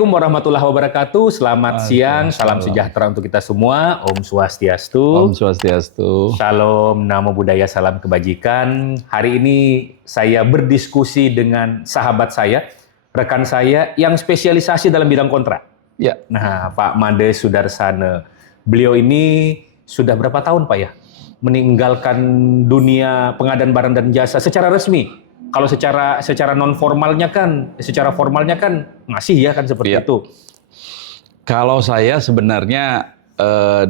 Assalamualaikum warahmatullahi wabarakatuh. Selamat siang, salam sejahtera untuk kita semua. Om Swastiastu. Om Swastiastu. Shalom, namo buddhaya, salam kebajikan. Hari ini saya berdiskusi dengan sahabat saya, rekan saya yang spesialisasi dalam bidang kontrak. Ya. Nah, Pak Made Sudarsana. Beliau ini sudah berapa tahun, Pak ya? Meninggalkan dunia pengadaan barang dan jasa secara resmi. Kalau secara non formalnya kan, secara formalnya kan masih ya kan seperti itu. Kalau saya sebenarnya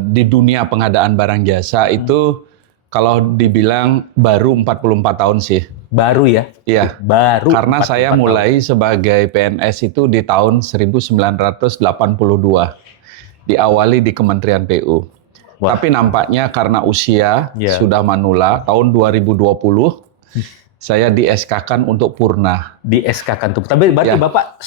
di dunia pengadaan barang jasa itu kalau dibilang baru 44 tahun sih. Baru ya? Iya. Baru. Karena saya mulai sebagai PNS itu di tahun 1982. Diawali di Kementerian PU. Wah. Tapi nampaknya karena usia sudah manula, tahun 2020 saya di SK-kan untuk purna. Di SK-kan tuh. Tapi berarti Bapak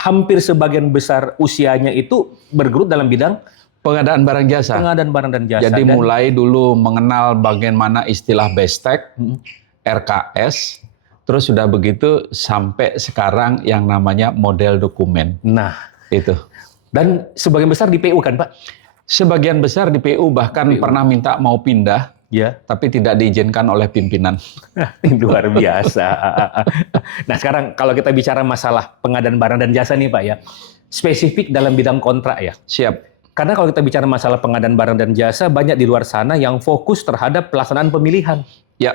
hampir sebagian besar usianya itu bergelut dalam bidang pengadaan barang jasa. Pengadaan barang dan jasa. Jadi mulai dulu mengenal bagaimana istilah BESTEK, RKS, terus sudah begitu sampai sekarang yang namanya model dokumen. Nah, itu. Dan sebagian besar di PU kan, Pak? Sebagian besar di PU bahkan pernah minta mau pindah. Ya, tapi tidak diizinkan oleh pimpinan. Luar biasa. Nah, sekarang kalau kita bicara masalah pengadaan barang dan jasa nih, Pak ya, spesifik dalam bidang kontrak ya. Siap. Karena kalau kita bicara masalah pengadaan barang dan jasa, banyak di luar sana yang fokus terhadap pelaksanaan pemilihan. Ya.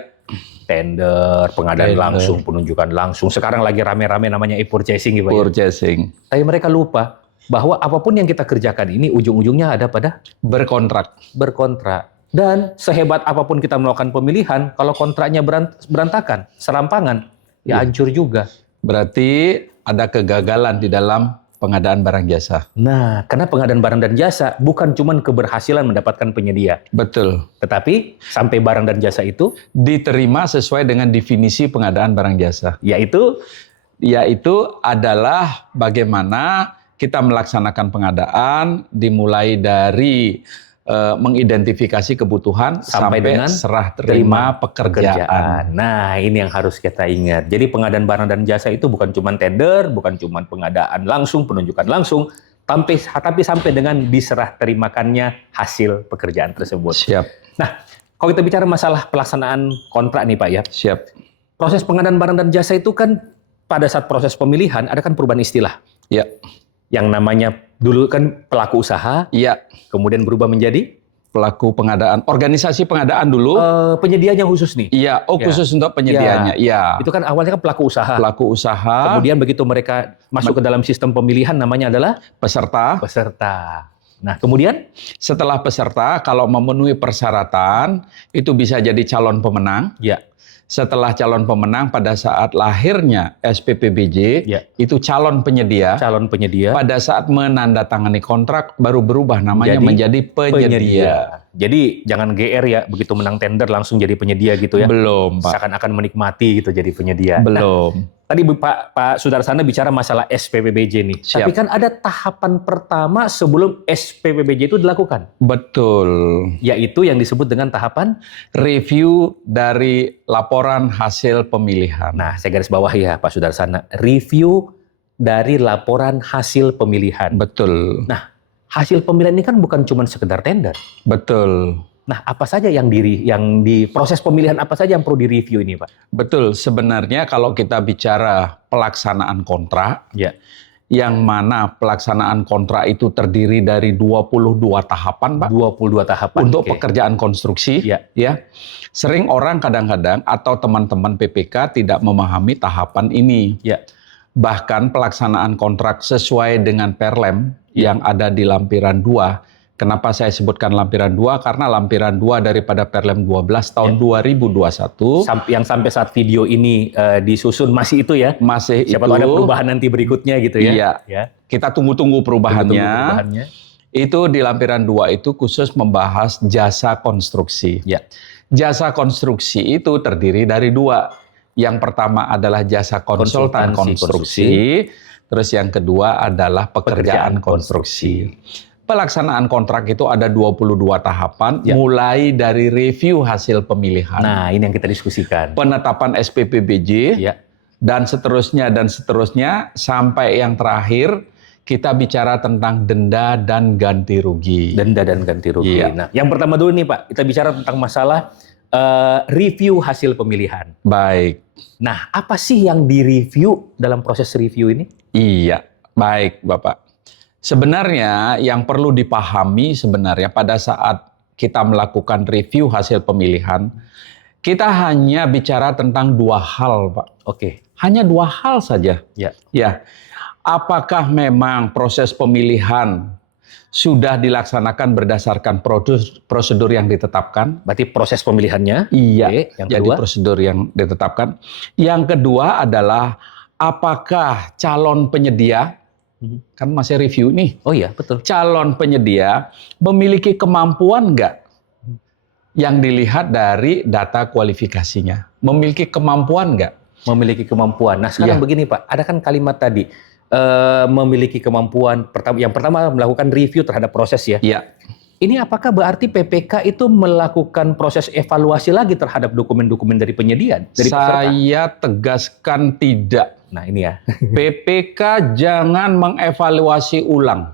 Tender, pengadaan langsung, penunjukan langsung. Sekarang lagi rame-rame namanya e-purchasing gitu, Pak. Purchasing. Tapi mereka lupa bahwa apapun yang kita kerjakan ini ujung-ujungnya ada pada berkontrak. Berkontrak. Dan sehebat apapun kita melakukan pemilihan, kalau kontraknya berantakan, serampangan, ya hancur juga. Berarti ada kegagalan di dalam pengadaan barang jasa. Nah, karena pengadaan barang dan jasa bukan cuma keberhasilan mendapatkan penyedia. Betul. Tetapi sampai barang dan jasa itu diterima sesuai dengan definisi pengadaan barang jasa. Yaitu adalah bagaimana kita melaksanakan pengadaan dimulai dari mengidentifikasi kebutuhan sampai dengan serah terima pekerjaan. Nah, ini yang harus kita ingat. Jadi pengadaan barang dan jasa itu bukan cuma tender, bukan cuma pengadaan langsung, penunjukan langsung, tapi sampai dengan diserah terimakannya hasil pekerjaan tersebut. Siap. Nah, kalau kita bicara masalah pelaksanaan kontrak nih Pak ya. Siap. Proses pengadaan barang dan jasa itu kan pada saat proses pemilihan ada kan perubahan istilah. Ya. Yang namanya dulu kan pelaku usaha, kemudian berubah menjadi pelaku pengadaan, organisasi pengadaan dulu. Penyedianya khusus nih. Iya, khusus untuk penyediaannya. Iya. Itu kan awalnya kan pelaku usaha. Pelaku usaha. Kemudian begitu mereka masuk ke dalam sistem pemilihan namanya adalah peserta. Peserta. Nah, kemudian setelah peserta kalau memenuhi persyaratan itu bisa jadi calon pemenang. Ya. Setelah calon pemenang pada saat lahirnya SPPBJ, itu calon penyedia. Calon penyedia. Pada saat menandatangani kontrak baru berubah namanya menjadi penyedia. Jadi jangan GR ya, begitu menang tender langsung jadi penyedia gitu ya. Belum, Pak. Seakan-akan menikmati gitu jadi penyedia. Belum. Nah, tadi Pak Sudarsana bicara masalah SPPBJ nih. Siap. Tapi kan ada tahapan pertama sebelum SPPBJ itu dilakukan. Betul. Yaitu yang disebut dengan tahapan review dari laporan hasil pemilihan. Nah, saya garis bawah ya Pak Sudarsana. Review dari laporan hasil pemilihan. Betul. Nah, hasil pemilihan ini kan bukan cuma sekedar tender. Betul. Nah, apa saja yang di proses pemilihan apa saja yang perlu direview ini, Pak? Betul. Sebenarnya kalau kita bicara pelaksanaan kontrak, yang mana pelaksanaan kontrak itu terdiri dari 22 tahapan, Pak. 22 tahapan. Untuk pekerjaan konstruksi, ya. Sering orang kadang-kadang atau teman-teman PPK tidak memahami tahapan ini. Bahkan pelaksanaan kontrak sesuai dengan Perlem yang ada di lampiran 2. Kenapa saya sebutkan lampiran 2? Karena lampiran 2 daripada Perlem 12 tahun 2021. Yang sampai saat video ini disusun masih itu ya? Masih Siapa itu. tahu ada perubahan nanti berikutnya gitu ya? Iya. Kita tunggu-tunggu perubahannya. Itu di lampiran 2 itu khusus membahas jasa konstruksi. Jasa konstruksi itu terdiri dari 2. Yang pertama adalah jasa konsultan konstruksi. Terus yang kedua adalah pekerjaan konstruksi. Pelaksanaan kontrak itu ada 22 tahapan, mulai dari review hasil pemilihan. Nah, ini yang kita diskusikan. Penetapan SPPBJ, dan seterusnya, sampai yang terakhir, kita bicara tentang denda dan ganti rugi. Denda dan ganti rugi. Iya. Nah, yang pertama dulu nih Pak, kita bicara tentang masalah review hasil pemilihan. Baik. Nah, apa sih yang direview dalam proses review ini? Iya, baik Bapak. Sebenarnya yang perlu dipahami sebenarnya pada saat kita melakukan review hasil pemilihan, kita hanya bicara tentang dua hal, Pak. Oke. Hanya dua hal saja. Ya. Ya. Apakah memang proses pemilihan sudah dilaksanakan berdasarkan prosedur yang ditetapkan? Berarti proses pemilihannya. Iya. Oke. Yang Jadi kedua, prosedur yang ditetapkan. Yang kedua adalah apakah calon penyedia, kan masih review nih, oh iya betul. calon penyedia memiliki kemampuan nggak? Yang dilihat dari data kualifikasinya. Memiliki kemampuan nggak? Memiliki kemampuan. Nah sekarang Iya. begini Pak, ada kan kalimat tadi memiliki kemampuan. Yang pertama melakukan review terhadap proses ya. Iya. Ini apakah berarti PPK itu melakukan proses evaluasi lagi terhadap dokumen-dokumen dari penyedia, dari peserta? Saya tegaskan tidak. Nah ini ya. PPK jangan mengevaluasi ulang.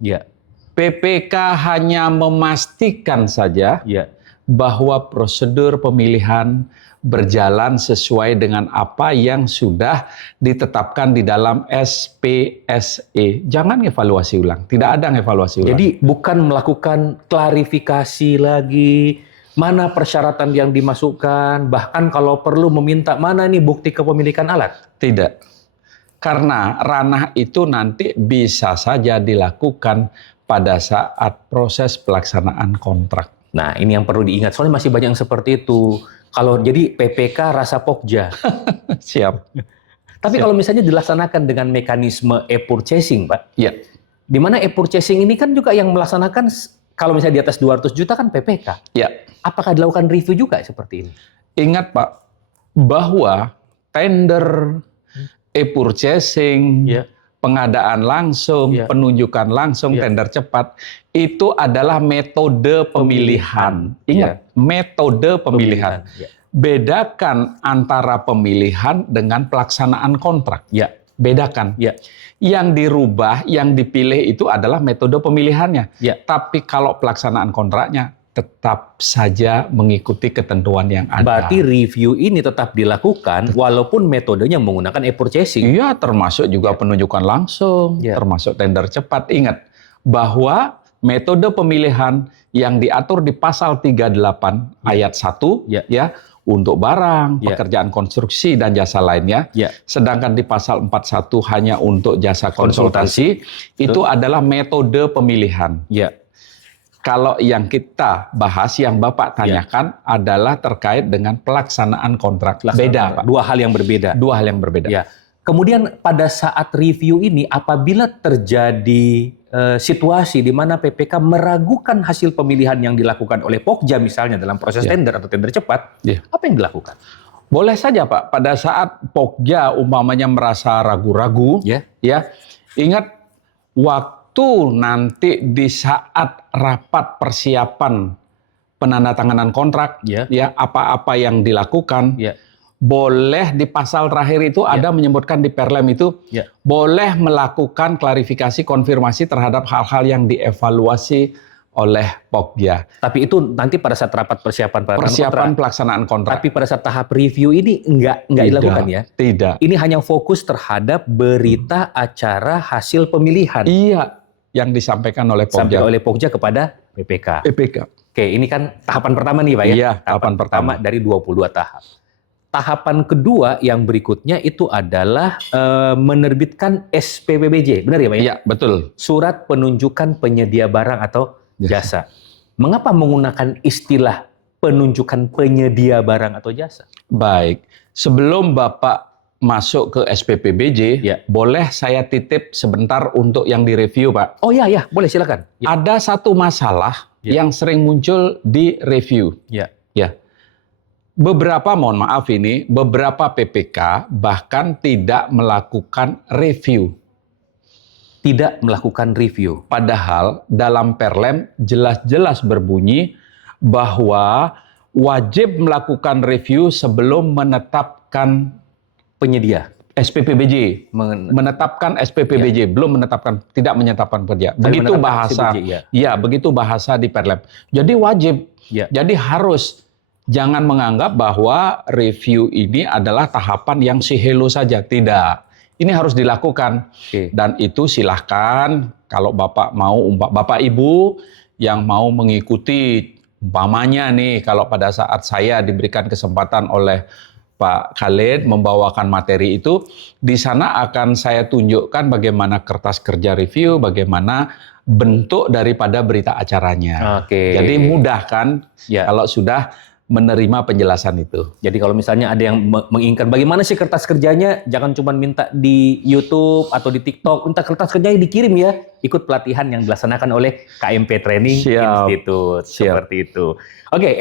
Iya. PPK hanya memastikan saja Iya. bahwa prosedur pemilihan berjalan sesuai dengan apa yang sudah ditetapkan di dalam SPSE. Jangan evaluasi ulang. Tidak ada evaluasi ulang. Jadi bukan melakukan klarifikasi lagi, mana persyaratan yang dimasukkan, bahkan kalau perlu meminta mana nih bukti kepemilikan alat. Tidak. Karena ranah itu nanti bisa saja dilakukan pada saat proses pelaksanaan kontrak. Nah ini yang perlu diingat, soalnya masih banyak yang seperti itu. Kalau jadi PPK rasa Pokja. Siap. Tapi kalau misalnya dilaksanakan dengan mekanisme e-purchasing, Pak, Ya. di mana e-purchasing ini kan juga yang melaksanakan, kalau misalnya di atas 200 juta kan PPK. Ya. Apakah dilakukan review juga seperti ini? Ingat Pak, bahwa tender, e-purchasing, Ya. pengadaan langsung, Ya. penunjukan langsung, Ya. tender cepat, itu adalah metode pemilihan. Ingat, metode pemilihan. Ya. Bedakan antara pemilihan dengan pelaksanaan kontrak. Ya. Bedakan. Ya. Yang dirubah, yang dipilih itu adalah metode pemilihannya. Ya. Tapi kalau pelaksanaan kontraknya tetap saja mengikuti ketentuan yang ada. Berarti review ini tetap dilakukan walaupun metodenya menggunakan e-purchasing. Iya, termasuk juga penunjukan langsung, Ya. termasuk tender cepat. Ingat bahwa metode pemilihan yang diatur di pasal 38 ayat 1 ya untuk barang, Ya. pekerjaan konstruksi dan jasa lainnya. Ya. Sedangkan di pasal 41 hanya untuk jasa konsultasi, itu adalah metode pemilihan. Ya. Kalau yang kita bahas, yang Bapak tanyakan adalah terkait dengan pelaksanaan kontrak. Beda, Pak. Dua hal yang berbeda. Dua hal yang berbeda. Ya. Kemudian pada saat review ini, apabila terjadi situasi di mana PPK meragukan hasil pemilihan yang dilakukan oleh Pokja misalnya dalam proses Ya. tender atau tender cepat, Ya. apa yang dilakukan? Boleh saja Pak, pada saat Pokja umpamanya merasa ragu-ragu, Ya. Ingat waktu nanti di saat rapat persiapan penandatanganan kontrak, Ya. apa-apa yang dilakukan, Ya. boleh di pasal terakhir itu ada menyebutkan di Perlem itu, Ya. boleh melakukan klarifikasi konfirmasi terhadap hal-hal yang dievaluasi oleh Pokja. Tapi itu nanti pada saat rapat persiapan Persiapan kontrak. pelaksanaan kontrak. Tapi pada saat tahap review ini enggak dilakukan ya. Tidak. Ini hanya fokus terhadap berita acara hasil pemilihan Iya, yang disampaikan oleh sampai Pokja. oleh Pokja kepada PPK. PPK. Oke, ini kan tahapan pertama nih Pak ya. Iya, tahapan pertama. dari 22 tahap. Tahapan kedua yang berikutnya itu adalah menerbitkan SPPBJ, benar ya Pak ya? Iya, betul. Surat penunjukan penyedia barang atau jasa. Mengapa menggunakan istilah penunjukan penyedia barang atau jasa? Baik. Sebelum Bapak masuk ke SPPBJ, Ya. boleh saya titip sebentar untuk yang direview, Pak. Oh ya, boleh silakan. Ya. Ada satu masalah Ya. yang sering muncul di review. Ya. Ya. Mohon maaf ini, beberapa PPK bahkan tidak melakukan review. Tidak melakukan review. Padahal dalam Perlem jelas-jelas berbunyi bahwa wajib melakukan review sebelum menetapkan Penyedia. SPPBJ, menetapkan SPPBJ, belum tidak menetapkan kerja. Begitu bahasa, begitu bahasa di Perlem. Jadi wajib, jadi harus. Jangan menganggap bahwa review ini adalah tahapan yang si hello saja, tidak. Ini harus dilakukan, dan itu silahkan kalau Bapak mau, Bapak Ibu yang mau mengikuti, umpamanya nih, kalau pada saat saya diberikan kesempatan oleh Pak Khalid membawakan materi itu, di sana akan saya tunjukkan bagaimana kertas kerja review, bagaimana bentuk daripada berita acaranya. Jadi mudah kan kalau sudah menerima penjelasan itu. Jadi kalau misalnya ada yang menginginkan bagaimana sih kertas kerjanya, jangan cuma minta di YouTube atau di TikTok, minta kertas kerjanya dikirim ya. Ikut pelatihan yang dilaksanakan oleh KMP Training Institute. Seperti itu. Oke,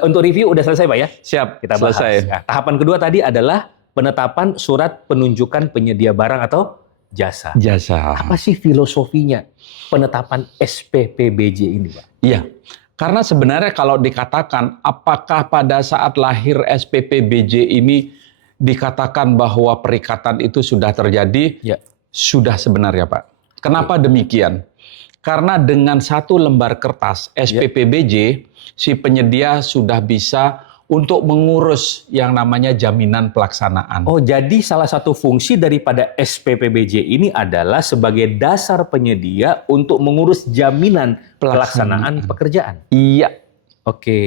untuk review udah selesai Pak ya? Siap, kita bahas. Selesai. Nah, tahapan kedua tadi adalah penetapan surat penunjukan penyedia barang atau jasa. Jasa. Apa sih filosofinya penetapan SPPBJ ini Pak? Iya. Karena sebenarnya kalau dikatakan apakah pada saat lahir SPPBJ ini dikatakan bahwa perikatan itu sudah terjadi, sudah sebenarnya Pak. Kenapa demikian? Karena dengan satu lembar kertas SPPBJ, si penyedia sudah bisa untuk mengurus yang namanya jaminan pelaksanaan. Oh, jadi salah satu fungsi daripada SPPBJ ini adalah sebagai dasar penyedia untuk mengurus jaminan pelaksanaan pekerjaan. Iya. Oke.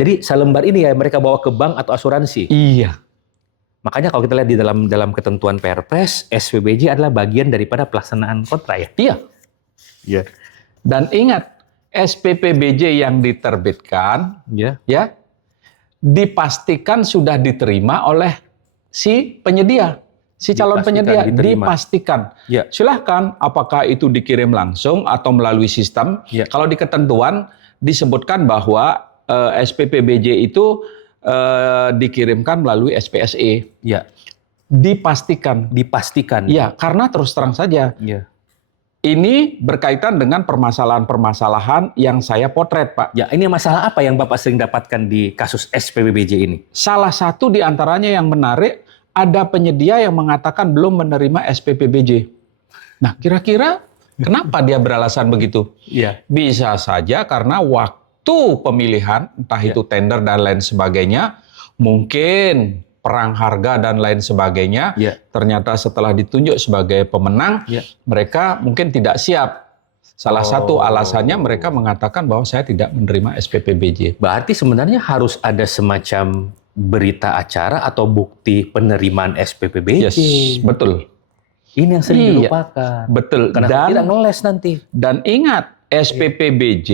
Jadi selembar ini ya mereka bawa ke bank atau asuransi. Iya. Makanya kalau kita lihat di dalam ketentuan Perpres, SPPBJ adalah bagian daripada pelaksanaan kontrak ya. Iya. Iya. Dan ingat, SPPBJ yang diterbitkan, dipastikan sudah diterima oleh si penyedia, si calon penyedia, dipastikan. Silahkan apakah itu dikirim langsung atau melalui sistem. Kalau di ketentuan disebutkan bahwa SPPBJ itu dikirimkan melalui SPSE. Dipastikan. Ya, karena terus terang saja. Ini berkaitan dengan permasalahan-permasalahan yang saya potret, Pak. Ya, ini masalah apa yang Bapak sering dapatkan di kasus SPPBJ ini? Salah satu di antaranya yang menarik, ada penyedia yang mengatakan belum menerima SPPBJ. Nah, kira-kira kenapa dia beralasan begitu? Bisa saja karena waktu pemilihan, entah itu tender dan lain sebagainya, mungkin perang harga dan lain sebagainya, ternyata setelah ditunjuk sebagai pemenang, mereka mungkin tidak siap. Salah satu alasannya mereka mengatakan bahwa saya tidak menerima SPPBJ. Berarti sebenarnya harus ada semacam berita acara atau bukti penerimaan SPPBJ. Betul. Ini yang sering dilupakan. Betul. Karena tidak ngeles nanti. Dan ingat, SPPBJ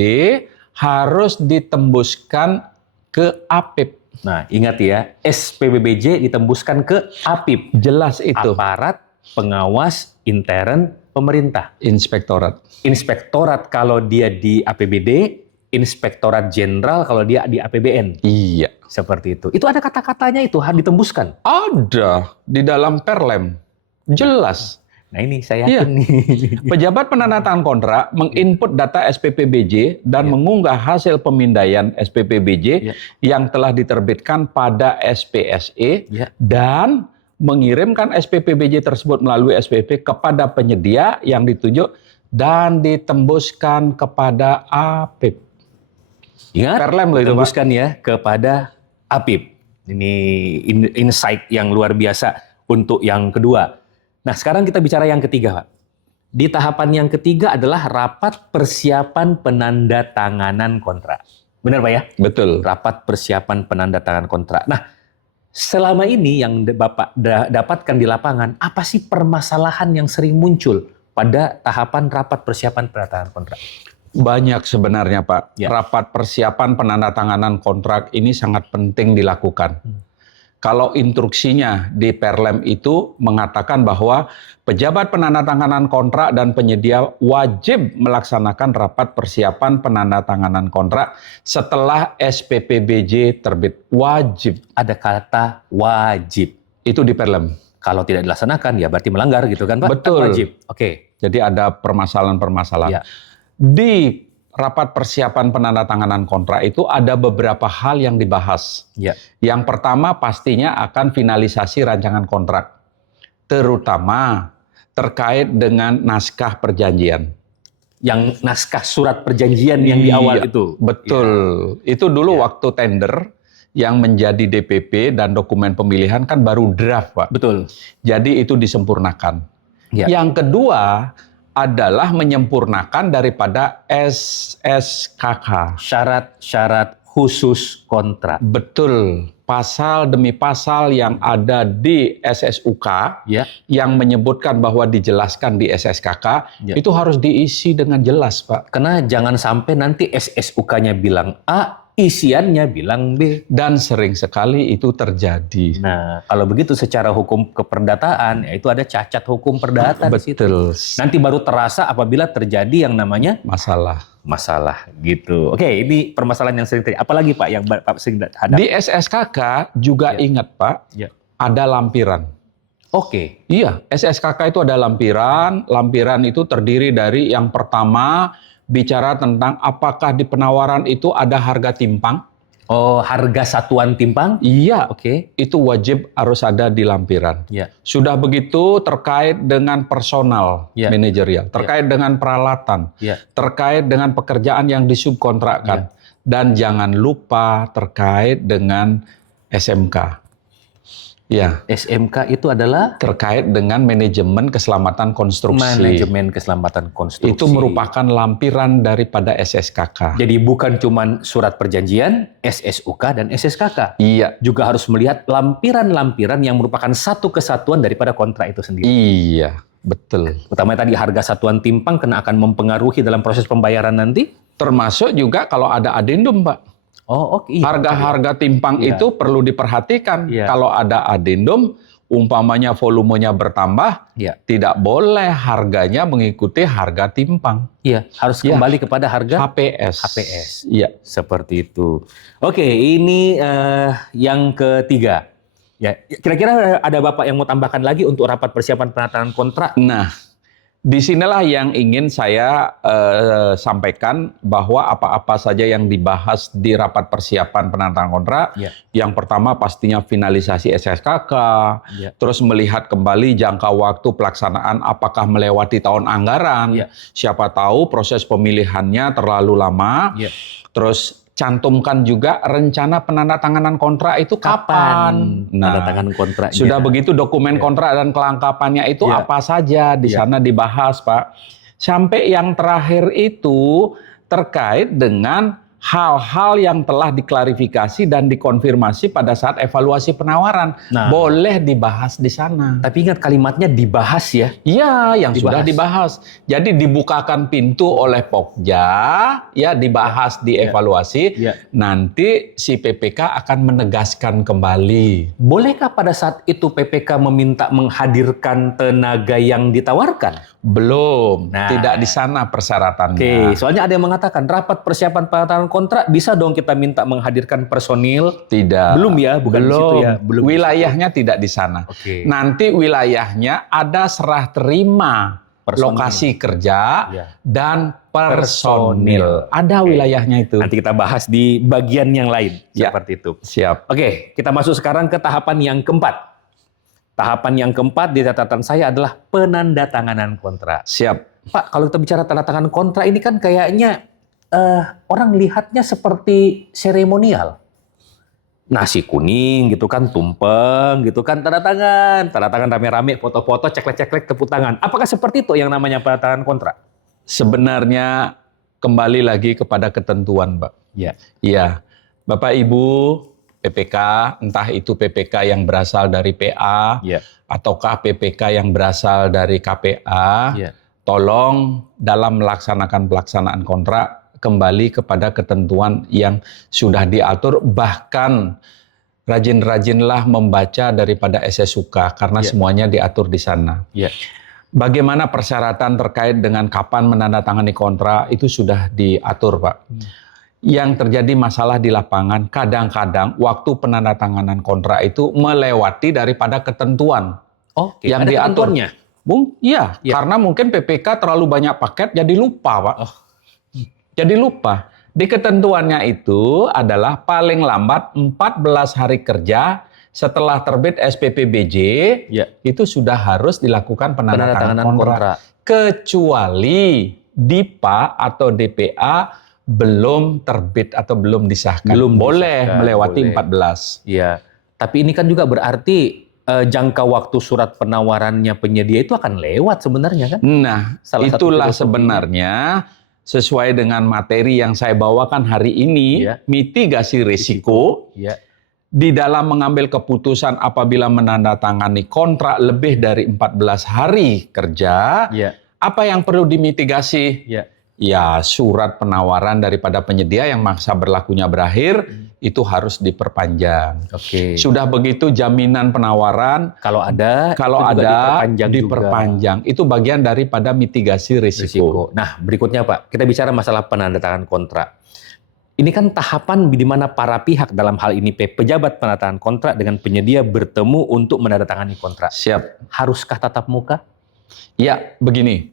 harus ditembuskan ke APIP. Nah, ingat ya, SPPBJ ditembuskan ke APIP. Jelas itu. Aparat Pengawas Intern Pemerintah. Inspektorat. Inspektorat kalau dia di APBD, Inspektorat Jenderal kalau dia di APBN. Iya. Seperti itu. Itu ada kata-katanya itu harus ditembuskan. Ada di dalam Perlem. Jelas. Nah ini saya yakin nih. Pejabat penandatangan kontrak menginput data SPPBJ dan mengunggah hasil pemindaian SPPBJ yang telah diterbitkan pada SPSE dan mengirimkan SPPBJ tersebut melalui SPP kepada penyedia yang ditunjuk dan ditembuskan kepada APIP. Ingat, Perlem loh itu, ditembuskan ya kepada APIP. Ini insight yang luar biasa untuk yang kedua. Nah, sekarang kita bicara yang ketiga, Pak. Di tahapan yang ketiga adalah rapat persiapan penandatanganan kontrak. Benar, Pak ya? Betul. Rapat persiapan penandatanganan kontrak. Nah, selama ini yang Bapak dapatkan di lapangan, apa sih permasalahan yang sering muncul pada tahapan rapat persiapan penandatanganan kontrak? Banyak sebenarnya, Pak. Rapat persiapan penandatanganan kontrak ini sangat penting dilakukan. Kalau instruksinya di Perlem itu mengatakan bahwa pejabat penandatanganan kontrak dan penyedia wajib melaksanakan rapat persiapan penandatanganan kontrak setelah SPPBJ terbit. Wajib. Ada kata wajib. Itu di Perlem. Kalau tidak dilaksanakan ya berarti melanggar gitu kan Pak? Betul. Wajib. Oke. Jadi ada permasalahan-permasalahan. Di rapat persiapan penandatanganan kontrak itu ada beberapa hal yang dibahas. Yang pertama pastinya akan finalisasi rancangan kontrak. terutama terkait dengan naskah perjanjian. Yang naskah surat perjanjian yang di awal itu. Betul. Itu dulu waktu tender yang menjadi DPP dan dokumen pemilihan kan baru draft, Pak. Betul. Jadi itu disempurnakan. Ya. Yang kedua adalah menyempurnakan daripada SSKK. Syarat-syarat khusus kontrak. Betul. Pasal demi pasal yang ada di SSUK yang menyebutkan bahwa dijelaskan di SSKK itu harus diisi dengan jelas, Pak. Karena jangan sampai nanti SSUK-nya bilang A, isiannya bilang B. Dan sering sekali itu terjadi. Nah, kalau begitu secara hukum keperdataan, ya itu ada cacat hukum perdata di situ. Betul. Nanti baru terasa apabila terjadi yang namanya masalah gitu. Oke, ini permasalahan yang sering terjadi. Apalagi Pak yang Pak sering hadapi? Di SSKK juga ingat Pak, ada lampiran. Oke. Iya, SSKK itu ada lampiran. Lampiran itu terdiri dari yang pertama bicara tentang apakah di penawaran itu ada harga timpang. Oh, harga satuan timpang? Iya, itu wajib harus ada di lampiran. Sudah begitu terkait dengan personal manajerial, terkait dengan peralatan, terkait dengan pekerjaan yang disubkontrakkan, dan jangan lupa terkait dengan SMK. Ya, SMK itu adalah terkait dengan manajemen keselamatan konstruksi. Manajemen keselamatan konstruksi. Itu merupakan lampiran daripada SSKK. Jadi bukan cuma surat perjanjian, SSUK dan SSKK. Iya. Juga harus melihat lampiran-lampiran yang merupakan satu kesatuan daripada kontrak itu sendiri. Iya, betul. Utamanya tadi harga satuan timpang karena akan mempengaruhi dalam proses pembayaran nanti. Termasuk juga kalau ada adendum, Pak. Oh, oke. Harga-harga timpang itu perlu diperhatikan. Kalau ada adendum, umpamanya volumenya bertambah, tidak boleh harganya mengikuti harga timpang. Iya, harus kembali kepada harga HPS. Iya, seperti itu. Oke, ini yang ketiga. Ya, kira-kira ada Bapak yang mau tambahkan lagi untuk rapat persiapan penandatanganan kontrak? Nah, disinilah yang ingin saya sampaikan bahwa apa-apa saja yang dibahas di rapat persiapan penandatanganan kontrak, yang pertama pastinya finalisasi SSKK, terus melihat kembali jangka waktu pelaksanaan apakah melewati tahun anggaran, siapa tahu proses pemilihannya terlalu lama, terus cantumkan juga rencana penandatanganan kontrak itu kapan. Nah, penandatanganan kontraknya. Sudah begitu dokumen kontrak dan kelengkapannya itu apa saja di sana dibahas, Pak. Sampai yang terakhir itu terkait dengan hal-hal yang telah diklarifikasi dan dikonfirmasi pada saat evaluasi penawaran. Boleh dibahas di sana. Tapi ingat kalimatnya dibahas ya? Iya, yang sudah dibahas. Jadi dibukakan pintu oleh Pokja, ya dibahas, dievaluasi. Nanti si PPK akan menegaskan kembali. Bolehkah pada saat itu PPK meminta menghadirkan tenaga yang ditawarkan? Belum, tidak di sana persyaratannya. Oke, soalnya ada yang mengatakan rapat persiapan penandatanganan kontrak bisa dong kita minta menghadirkan personil. Tidak. Belum ya, bukan di situ ya. Belum. Wilayahnya tidak di sana. Nanti wilayahnya ada serah terima lokasi kerja dan personil. Ada wilayahnya itu. Nanti kita bahas di bagian yang lain seperti itu. Siap. Oke, kita masuk sekarang ke tahapan yang keempat. Tahapan yang keempat di catatan saya adalah penandatanganan kontrak. Siap. Pak, kalau kita bicara tanda tangan kontrak ini kan kayaknya orang lihatnya seperti seremonial. Nasi kuning gitu kan, tumpeng gitu kan, tanda tangan rame-rame, foto-foto, ceklek-ceklek, tepuk tangan. Apakah seperti itu yang namanya penanda tangan kontrak? Sebenarnya kembali lagi kepada ketentuan, Pak. Iya. Bapak Ibu PPK, entah itu PPK yang berasal dari PA, ataukah PPK yang berasal dari KPA, tolong dalam melaksanakan pelaksanaan kontrak, kembali kepada ketentuan yang sudah diatur, bahkan rajin-rajinlah membaca daripada SSUK, karena semuanya diatur di sana. Bagaimana persyaratan terkait dengan kapan menandatangani kontrak, itu sudah diatur, Pak. Yang terjadi masalah di lapangan, kadang-kadang waktu penandatanganan kontrak itu melewati daripada ketentuan yang diatur. Iya, karena mungkin PPK terlalu banyak paket, jadi lupa, Pak. Jadi lupa. Di ketentuannya itu adalah paling lambat 14 hari kerja setelah terbit SPPBJ, Ya. itu sudah harus dilakukan penandatanganan kontrak. Kecuali DIPA atau DPA belum terbit atau belum disahkan. Belum boleh disahkan, melewati boleh. 14. Iya. Tapi ini kan juga berarti jangka waktu surat penawarannya penyedia itu akan lewat sebenarnya kan? Nah, Salah satu itulah filosofinya. sebenarnya sesuai dengan materi yang saya bawakan hari ini, Iya. mitigasi risiko. Ya. Di dalam mengambil keputusan apabila menandatangani kontrak lebih dari 14 hari kerja, Ya. apa yang perlu dimitigasi? Ya. Ya, surat penawaran daripada penyedia yang masa berlakunya berakhir, itu harus diperpanjang. Oke. Sudah begitu jaminan penawaran, Kalau ada, kalau itu juga ada, diperpanjang juga. diperpanjang. Itu bagian daripada mitigasi risiko. Nah, berikutnya Pak, kita bicara masalah penandatanganan kontrak. Ini kan tahapan di mana para pihak dalam hal ini pejabat penandatanganan kontrak dengan penyedia bertemu untuk menandatangani kontrak. Siap. Haruskah tatap muka? Ya, begini.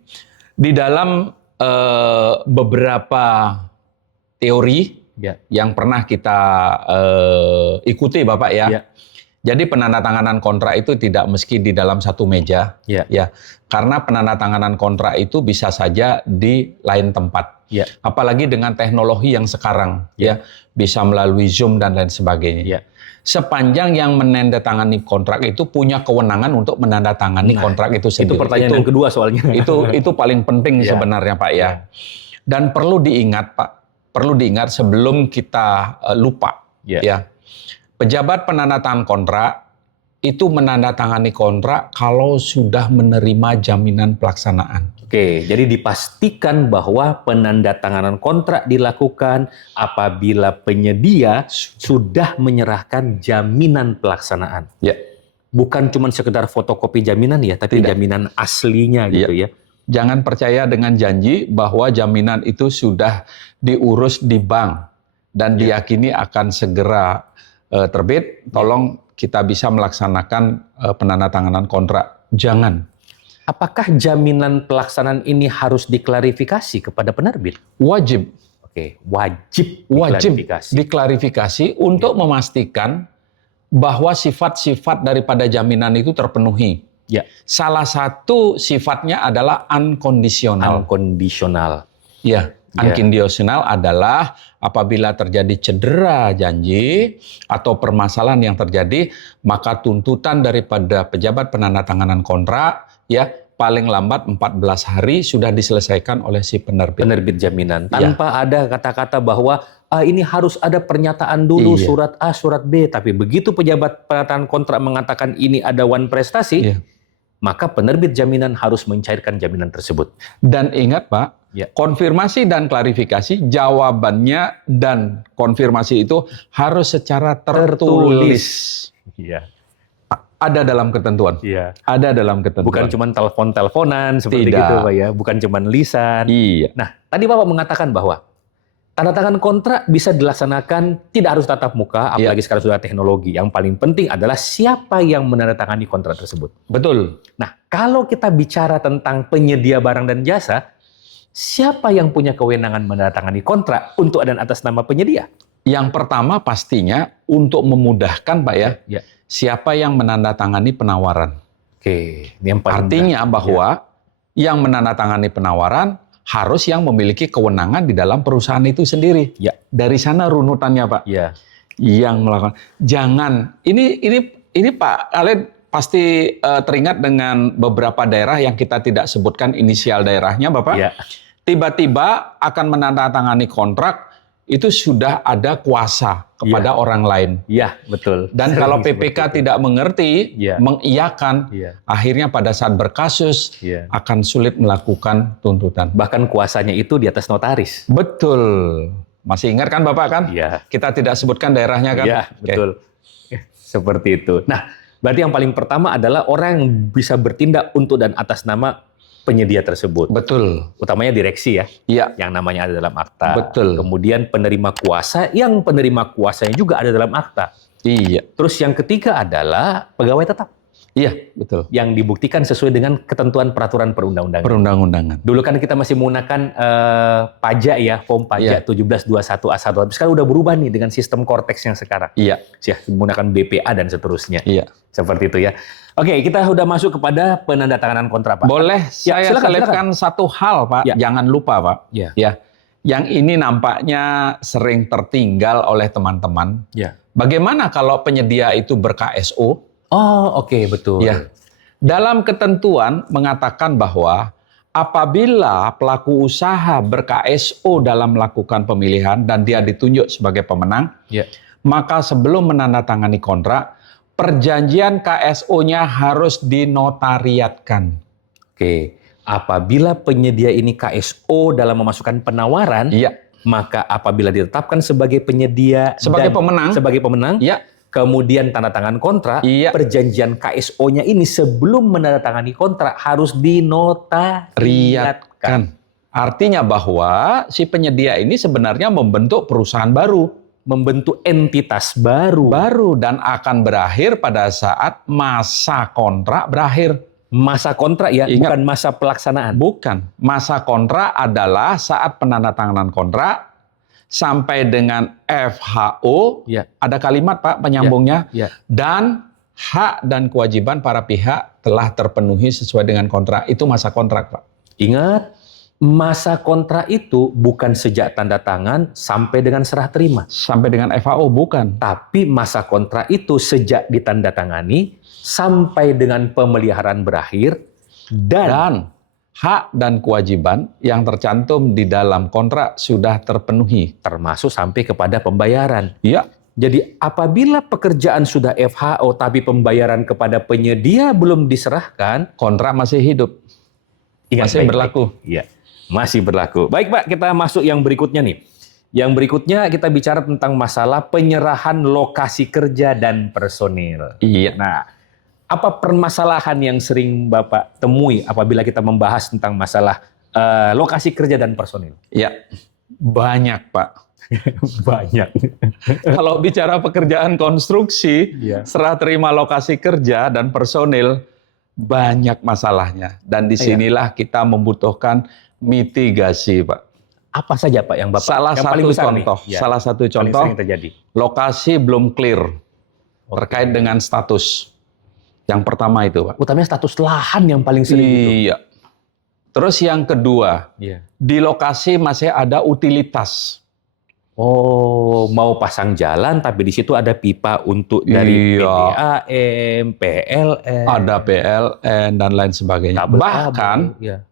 Di dalam beberapa teori Ya. yang pernah kita ikuti, Bapak ya. Ya. Jadi penandatanganan kontrak itu tidak mesti di dalam satu meja. Ya. Ya, karena penandatanganan kontrak itu bisa saja di lain tempat. Ya. Apalagi dengan teknologi yang sekarang, ya, bisa melalui Zoom dan lain sebagainya. Ya. Sepanjang yang menandatangani kontrak itu punya kewenangan untuk menandatangani kontrak itu sendiri. Itu pertanyaan yang kedua soalnya. Itu paling penting Ya. sebenarnya, Pak ya. Dan perlu diingat, Pak, perlu diingat sebelum kita lupa, ya. Pejabat penandatangan kontrak itu menandatangani kontrak kalau sudah menerima jaminan pelaksanaan. Oke, jadi dipastikan bahwa penandatanganan kontrak dilakukan apabila penyedia sudah menyerahkan jaminan pelaksanaan. Ya. Bukan cuma sekedar fotokopi jaminan ya, tapi Tidak. jaminan aslinya gitu ya. Jangan percaya dengan janji bahwa jaminan itu sudah diurus di bank dan diyakini akan segera terbit. Tolong kita bisa melaksanakan penandatanganan kontrak. Jangan. Apakah jaminan pelaksanaan ini harus diklarifikasi kepada penerbit? Wajib. Oke, wajib diklarifikasi untuk memastikan bahwa sifat-sifat daripada jaminan itu terpenuhi. Ya. Salah satu sifatnya adalah unconditional. Unconditional. Ya, unconditional adalah apabila terjadi cedera janji atau permasalahan yang terjadi, maka tuntutan daripada pejabat penandatanganan kontrak ya paling lambat 14 hari sudah diselesaikan oleh si penerbit. Penerbit jaminan. Tanpa ada kata-kata bahwa ini harus ada pernyataan dulu surat A, surat B. Tapi begitu pejabat penandatanganan kontrak mengatakan ini ada one prestasi, maka penerbit jaminan harus mencairkan jaminan tersebut. Dan ingat Pak, konfirmasi dan klarifikasi, jawabannya dan konfirmasi itu harus secara tertulis. Iya. Ada dalam ketentuan. Iya. Ada dalam ketentuan. Bukan cuma telepon-teleponan seperti gitu Pak ya. Bukan cuma lisan. Iya. Nah, tadi Bapak mengatakan bahwa tanda tangan kontrak bisa dilaksanakan tidak harus tatap muka, apalagi sekarang sudah teknologi. Yang paling penting adalah siapa yang menandatangani kontrak tersebut. Betul. Nah, kalau kita bicara tentang penyedia barang dan jasa, siapa yang punya kewenangan menandatangani kontrak untuk dan atas nama penyedia? Yang pertama pastinya untuk memudahkan Pak ya, siapa yang menandatangani penawaran. Oke, ini yang paling artinya bahwa yang menandatangani penawaran harus yang memiliki kewenangan di dalam perusahaan itu sendiri. Ya. Dari sana runutannya Pak. Ya. Yang melakukan. Jangan. Ini Pak, kalian pasti teringat dengan beberapa daerah yang kita tidak sebutkan inisial daerahnya Bapak. Ya. Tiba-tiba akan menandatangani kontrak itu sudah ada kuasa kepada orang lain. Iya, betul. Dan kalau PPK tidak mengerti, mengiyakan, akhirnya pada saat berkasus akan sulit melakukan tuntutan. Bahkan kuasanya itu di atas notaris. Betul. Masih ingat kan Bapak kan? Iya. Kita tidak sebutkan daerahnya kan? Iya, betul. Seperti itu. Nah, berarti yang paling pertama adalah orang yang bisa bertindak untuk dan atas nama penyedia tersebut. Betul. Utamanya direksi ya. Iya. Yang namanya ada dalam akta. Betul. Kemudian penerima kuasa, yang penerima kuasanya juga ada dalam akta. Iya. Terus yang ketiga adalah pegawai tetap. Iya, betul. Yang dibuktikan sesuai dengan ketentuan peraturan perundang-undangan. Perundang-undangan. Dulu kan kita masih menggunakan pajak ya, form pajak 1721A1. Tapi sekarang udah berubah nih dengan sistem Cortex yang sekarang. Iya. Menggunakan BPA dan seterusnya. Iya. Seperti itu ya. Oke, kita udah masuk kepada penandatanganan kontrak, Pak. Boleh Ya, saya selipkan satu hal, Pak. Ya. Jangan lupa, Pak. Ya. Ya. Yang ini nampaknya sering tertinggal oleh teman-teman. Ya. Bagaimana kalau penyedia itu ber-KSO? Oh, oke, betul. Ya. Dalam ketentuan mengatakan bahwa apabila pelaku usaha ber-KSO dalam melakukan pemilihan dan dia ditunjuk sebagai pemenang, Ya. maka sebelum menandatangani kontrak, perjanjian KSO-nya harus dinotariatkan. Oke. Apabila penyedia ini KSO dalam memasukkan penawaran, Iya. maka apabila ditetapkan sebagai penyedia Sebagai dan pemenang. ya, kemudian tanda tangan kontrak, Iya. perjanjian KSO-nya ini sebelum menandatangani kontrak harus dinotariatkan. Artinya bahwa si penyedia ini sebenarnya membentuk perusahaan baru. Membentuk entitas baru. Dan akan berakhir pada saat masa kontrak berakhir. Masa kontrak ya, Ingat. bukan masa pelaksanaan. Bukan. Masa kontrak adalah saat penandatanganan kontrak sampai dengan FHO. Ya. Ada kalimat, Pak, penyambungnya. Ya. Dan hak dan kewajiban para pihak telah terpenuhi sesuai dengan kontrak. Itu masa kontrak, Pak. Ingat, masa kontrak itu bukan sejak tanda tangan sampai dengan serah terima. Sampai dengan FHO, bukan. Tapi masa kontrak itu sejak ditandatangani sampai dengan pemeliharaan berakhir Dan hak dan kewajiban yang tercantum di dalam kontrak sudah terpenuhi. termasuk sampai kepada pembayaran. Iya. Jadi apabila pekerjaan sudah FHO tapi pembayaran kepada penyedia belum diserahkan, Kontrak masih hidup. Masih berlaku. Iya, masih berlaku. Baik Pak, kita masuk yang berikutnya nih. Yang berikutnya kita bicara tentang masalah penyerahan lokasi kerja dan personil. Iya. Nah, apa permasalahan yang sering Bapak temui apabila kita membahas tentang masalah lokasi kerja dan personil? Iya. Banyak, Pak. Banyak. Kalau bicara pekerjaan konstruksi, Iya. serah terima lokasi kerja dan personil, banyak masalahnya. Dan disinilah kita membutuhkan mitigasi, Pak. Apa saja Pak yang Bapak Salah yang satu paling besar contoh, nih? Ya, salah satu paling contoh, sering terjadi. lokasi belum clear terkait dengan status. Yang pertama itu, Pak. Utamanya status lahan yang paling sering itu. Iya. Terus yang kedua, Iya. di lokasi masih ada utilitas. Oh, mau pasang jalan tapi di situ ada pipa untuk dari Iya. PDAM, PLN, Ada PLN dan lain sebagainya. kabel, Bahkan ya.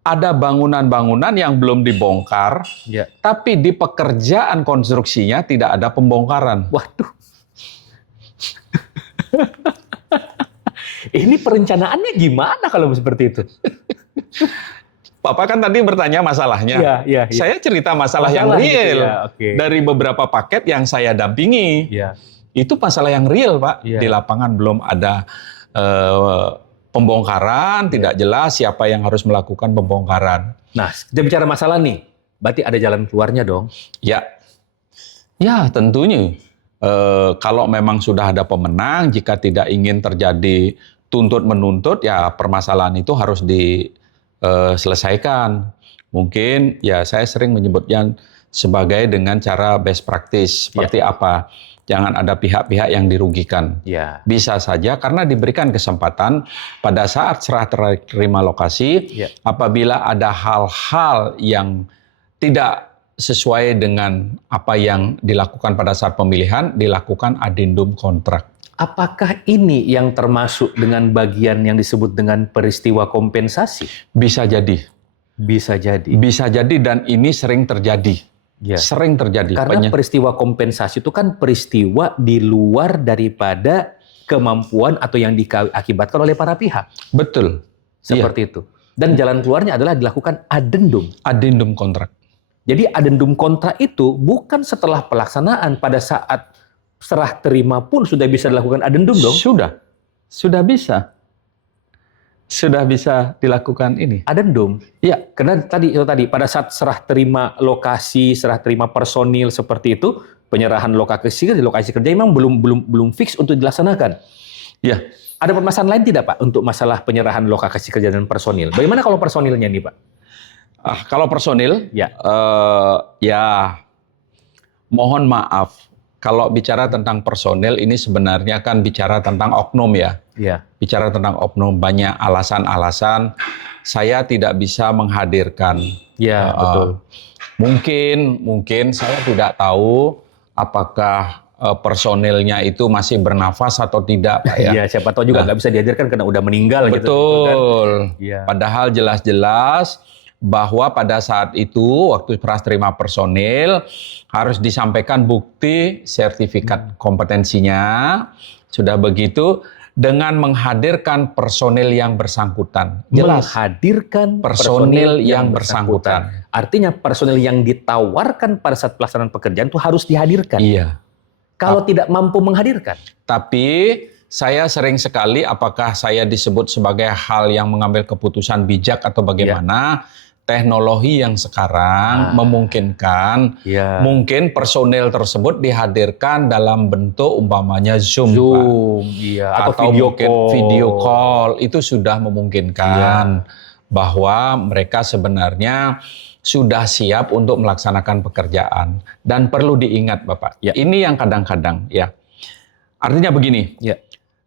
ada bangunan-bangunan yang belum dibongkar, Ya. tapi di pekerjaan konstruksinya tidak ada pembongkaran. Waduh. Ini perencanaannya gimana kalau seperti itu? Bapak kan tadi bertanya masalahnya. Iya. Saya cerita masalah yang Masalah real. gitu ya, oke. Dari beberapa paket yang saya dampingi. Iya. Itu masalah yang real, Pak. Iya. Di lapangan belum ada pembongkaran, tidak jelas siapa yang harus melakukan pembongkaran. Nah, kita bicara masalah nih. Berarti ada jalan keluarnya dong. Ya, tentunya. Kalau memang sudah ada pemenang, jika tidak ingin terjadi tuntut-menuntut, ya permasalahan itu harus diselesaikan. Mungkin ya saya sering menyebutnya sebagai dengan cara best practice. Seperti apa? Jangan ada pihak-pihak yang dirugikan. Ya. Bisa saja karena diberikan kesempatan pada saat serah terima lokasi, Ya. apabila ada hal-hal yang tidak sesuai dengan apa yang dilakukan pada saat pemilihan, dilakukan addendum kontrak. Apakah ini yang termasuk dengan bagian yang disebut dengan peristiwa kompensasi? Bisa jadi. Bisa jadi. Bisa jadi dan ini sering terjadi. Ya. Sering terjadi. Karena peristiwa kompensasi itu kan peristiwa di luar daripada kemampuan atau yang diakibatkan oleh para pihak. Betul. Seperti itu. Dan jalan keluarnya adalah dilakukan addendum. Addendum kontrak. Jadi addendum kontrak itu bukan setelah pelaksanaan, pada saat serah terima pun sudah bisa dilakukan addendum dong. Sudah bisa. Sudah bisa dilakukan ini. Addendum. Ya, Karena tadi pada saat serah terima lokasi, serah terima personil seperti itu, penyerahan lokasi kerja memang belum fix untuk dilaksanakan. ya. Ada permasalahan lain tidak Pak untuk masalah penyerahan lokasi kerja dan personil? Bagaimana kalau personilnya nih Pak? Kalau personil, Ya. ya mohon maaf. Kalau bicara tentang personil ini sebenarnya kan bicara tentang oknum ya. Iya. Bicara tentang oknum, banyak alasan-alasan. Saya tidak bisa menghadirkan. Ya, betul. Mungkin saya tidak tahu apakah personilnya itu masih bernafas atau tidak, Pak ya. Iya, siapa tahu juga nggak bisa dihadirkan karena udah meninggal gitu. Betul. Iya. Padahal jelas-jelas bahwa pada saat itu waktu serah terima personil harus disampaikan bukti sertifikat kompetensinya. Sudah begitu dengan menghadirkan personil yang bersangkutan. Jelas. Menghadirkan Personil yang bersangkutan. Artinya personil yang ditawarkan pada saat pelaksanaan pekerjaan itu harus dihadirkan. Iya. Kalau tidak mampu menghadirkan. Tapi saya sering sekali apakah saya disebut sebagai hal yang mengambil keputusan bijak atau bagaimana, teknologi yang sekarang memungkinkan mungkin personil tersebut dihadirkan dalam bentuk umpamanya Zoom, Pak. Atau video call itu sudah memungkinkan bahwa mereka sebenarnya sudah siap untuk melaksanakan pekerjaan. Dan perlu diingat Bapak, ini yang kadang-kadang ya. Artinya begini,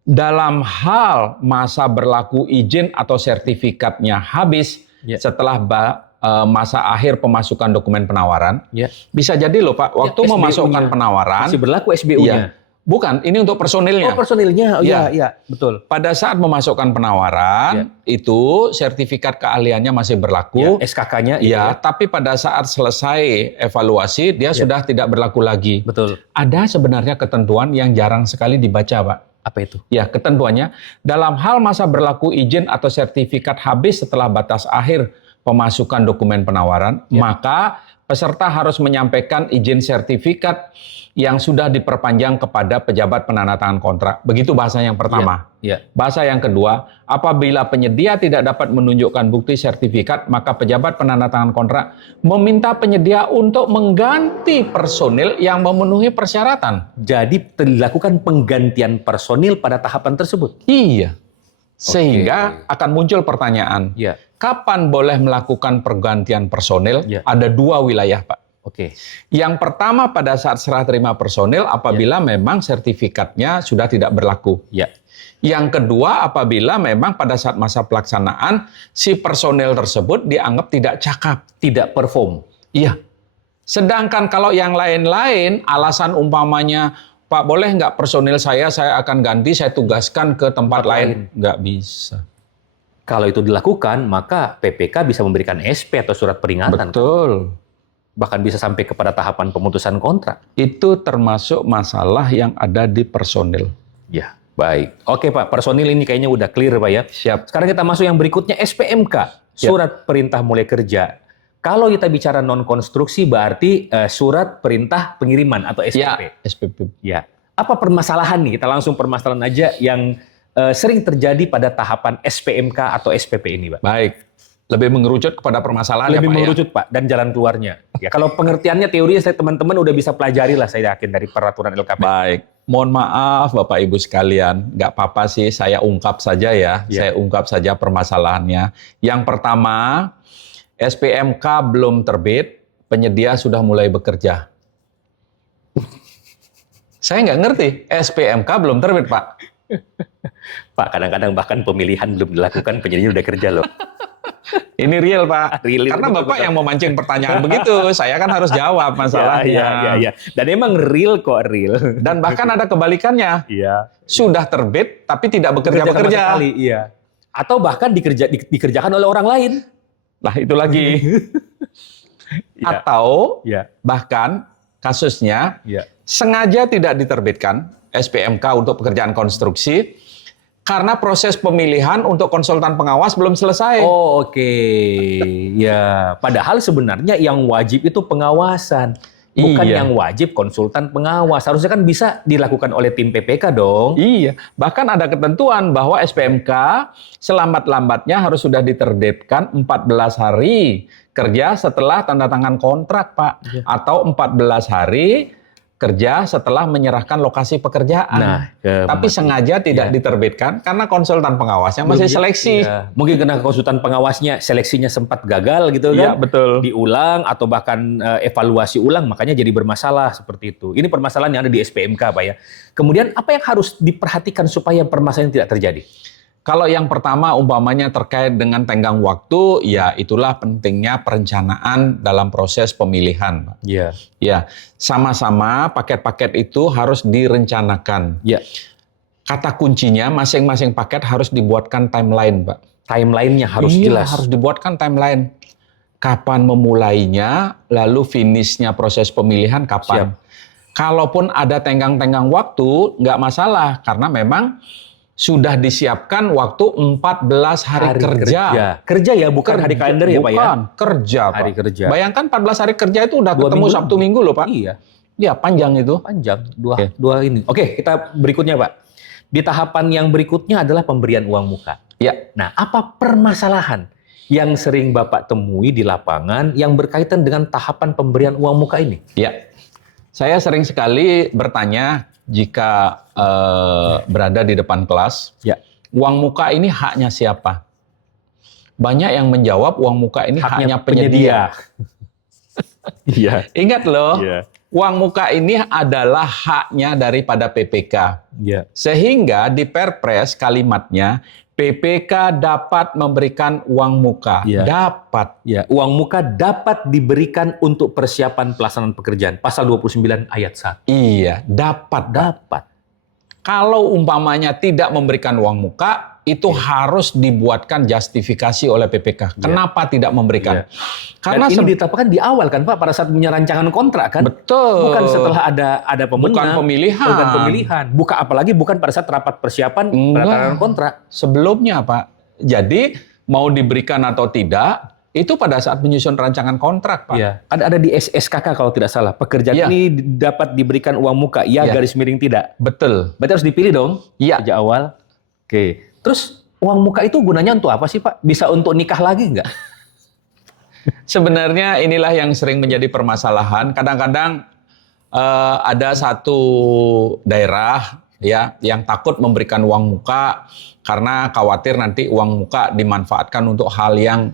dalam hal masa berlaku izin atau sertifikatnya habis setelah masa akhir pemasukan dokumen penawaran, bisa jadi loh Pak, waktu memasukkan penawaran, masih berlaku SBU-nya. Bukan, ini untuk personilnya. Oh, personilnya. Iya, betul. Pada saat memasukkan penawaran, itu sertifikat keahliannya masih berlaku. SKK-nya. Tapi pada saat selesai evaluasi, dia sudah tidak berlaku lagi. Betul. Ada sebenarnya ketentuan yang jarang sekali dibaca, Pak. Apa itu? Ya, ketentuannya, dalam hal masa berlaku izin atau sertifikat habis setelah batas akhir pemasukan dokumen penawaran, maka peserta harus menyampaikan izin sertifikat yang sudah diperpanjang kepada pejabat penandatangan kontrak. Begitu bahasa yang pertama. Bahasa yang kedua, apabila penyedia tidak dapat menunjukkan bukti sertifikat, maka pejabat penandatangan kontrak meminta penyedia untuk mengganti personil yang memenuhi persyaratan. Jadi dilakukan penggantian personil pada tahapan tersebut? Iya. Sehingga akan muncul pertanyaan, kapan boleh melakukan pergantian personil? Ada dua wilayah, Pak. Yang pertama pada saat serah terima personil apabila memang sertifikatnya sudah tidak berlaku. Yang kedua apabila memang pada saat masa pelaksanaan si personil tersebut dianggap tidak cakap, tidak perform. Iya. Sedangkan kalau yang lain-lain alasan umpamanya, Pak boleh nggak personil saya akan ganti, saya tugaskan ke tempat lain. Nggak bisa. Kalau itu dilakukan maka PPK bisa memberikan SP atau surat peringatan. Betul. Bahkan bisa sampai kepada tahapan pemutusan kontrak. Itu termasuk masalah yang ada di personil. Ya, baik. Oke Pak, personil ini kayaknya udah clear Pak ya. Siap. Sekarang kita masuk yang berikutnya, SPMK, Surat Perintah Mulai Kerja. Kalau kita bicara non-konstruksi berarti Surat Perintah Pengiriman atau SPP. SPP. Ya. Apa permasalahan nih? Kita langsung permasalahan aja yang sering terjadi pada tahapan SPMK atau SPP ini Pak. Baik. Lebih mengerucut kepada permasalahan lebih mengerucut Pak, dan jalan keluarnya. Ya, kalau pengertiannya teorinya teman-teman udah bisa pelajari lah saya yakin dari peraturan LKP. Baik, mohon maaf Bapak Ibu sekalian, nggak apa-apa sih saya ungkap saja ya, saya ungkap saja permasalahannya. Yang pertama, SPMK belum terbit, penyedia sudah mulai bekerja. Saya nggak ngerti, SPMK belum terbit Pak. Pak, kadang-kadang bahkan pemilihan belum dilakukan, penyedia udah kerja loh. Ini real Pak, karena Bapak yang memancing pertanyaan begitu, saya kan harus jawab masalahnya. Iya. Dan emang real kok, real. Dan bahkan ada kebalikannya, sudah terbit tapi tidak bekerja. Iya. Atau bahkan dikerjakan oleh orang lain. Lah itu lagi. Atau bahkan kasusnya sengaja tidak diterbitkan SPMK untuk pekerjaan konstruksi, karena proses pemilihan untuk konsultan pengawas belum selesai. Oh, oke. Ya, padahal sebenarnya yang wajib itu pengawasan, bukan yang wajib konsultan pengawas. Harusnya kan bisa dilakukan oleh tim PPK dong. Iya, bahkan ada ketentuan bahwa SPMK selambat-lambatnya harus sudah diterbitkan 14 hari kerja setelah tanda tangan kontrak, Pak. Atau 14 hari kerja setelah menyerahkan lokasi pekerjaan. Nah, tapi sengaja tidak diterbitkan karena konsultan pengawasnya masih seleksi. Iya. Mungkin karena konsultan pengawasnya seleksinya sempat gagal gitu Iya, kan. betul. Diulang atau bahkan evaluasi ulang, makanya jadi bermasalah seperti itu. Ini permasalahan yang ada di SPMK, Pak ya. Kemudian apa yang harus diperhatikan supaya permasalahan tidak terjadi? Kalau yang pertama umpamanya terkait dengan tenggang waktu, ya itulah pentingnya perencanaan dalam proses pemilihan, Pak. Iya. Ya, sama-sama paket-paket itu harus direncanakan. Iya. Kata kuncinya masing-masing paket harus dibuatkan timeline, Pak. Timeline-nya harus jelas. Harus dibuatkan timeline. Kapan memulainya, lalu finishnya proses pemilihan kapan. Kalaupun ada tenggang-tenggang waktu, nggak masalah karena memang sudah disiapkan waktu 14 hari kerja. Kerja ya, bukan hari kalender ya, Pak ya? Bukan, kerja, Pak. Hari kerja. Bayangkan 14 hari kerja itu udah 2 ketemu minggu Sabtu Minggu loh, Pak. Iya. Ya, panjang itu. Panjang, dua ini. Oke, kita berikutnya, Pak. Di tahapan yang berikutnya adalah pemberian uang muka. Ya. Nah, apa permasalahan yang sering Bapak temui di lapangan yang berkaitan dengan tahapan pemberian uang muka ini? Ya. Saya sering sekali bertanya jika berada di depan kelas, uang muka ini haknya siapa? Banyak yang menjawab uang muka ini haknya penyedia. Iya. Ingat loh, Iya. uang muka ini adalah haknya daripada PPK. Iya. Sehingga di Perpres kalimatnya, PPK dapat memberikan uang muka. Iya. Dapat. Ya, uang muka dapat diberikan untuk persiapan pelaksanaan pekerjaan. Pasal 29 ayat 1. Iya, dapat. Dapat. Kalau umpamanya tidak memberikan uang muka, itu harus dibuatkan justifikasi oleh PPK. Kenapa tidak memberikan? Karena ini ditetapkan di awal kan Pak, pada saat punya rancangan kontrak kan? Betul. Bukan setelah ada pemenang. Bukan pemilihan. Bukan pemilihan. Apalagi bukan pada saat rapat persiapan penandatanganan kontrak. Sebelumnya Pak. Jadi mau diberikan atau tidak, itu pada saat menyusun rancangan kontrak, Pak. Iya. Ada di SKK kalau tidak salah. Pekerjaan ini dapat diberikan uang muka. Garis miring tidak. Betul. Berarti harus dipilih dong. Iya. Sejak awal. Oke. Terus uang muka itu gunanya untuk apa sih, Pak? Bisa untuk nikah lagi nggak? Sebenarnya inilah yang sering menjadi permasalahan. Kadang-kadang ada satu daerah ya yang takut memberikan uang muka karena khawatir nanti uang muka dimanfaatkan untuk hal yang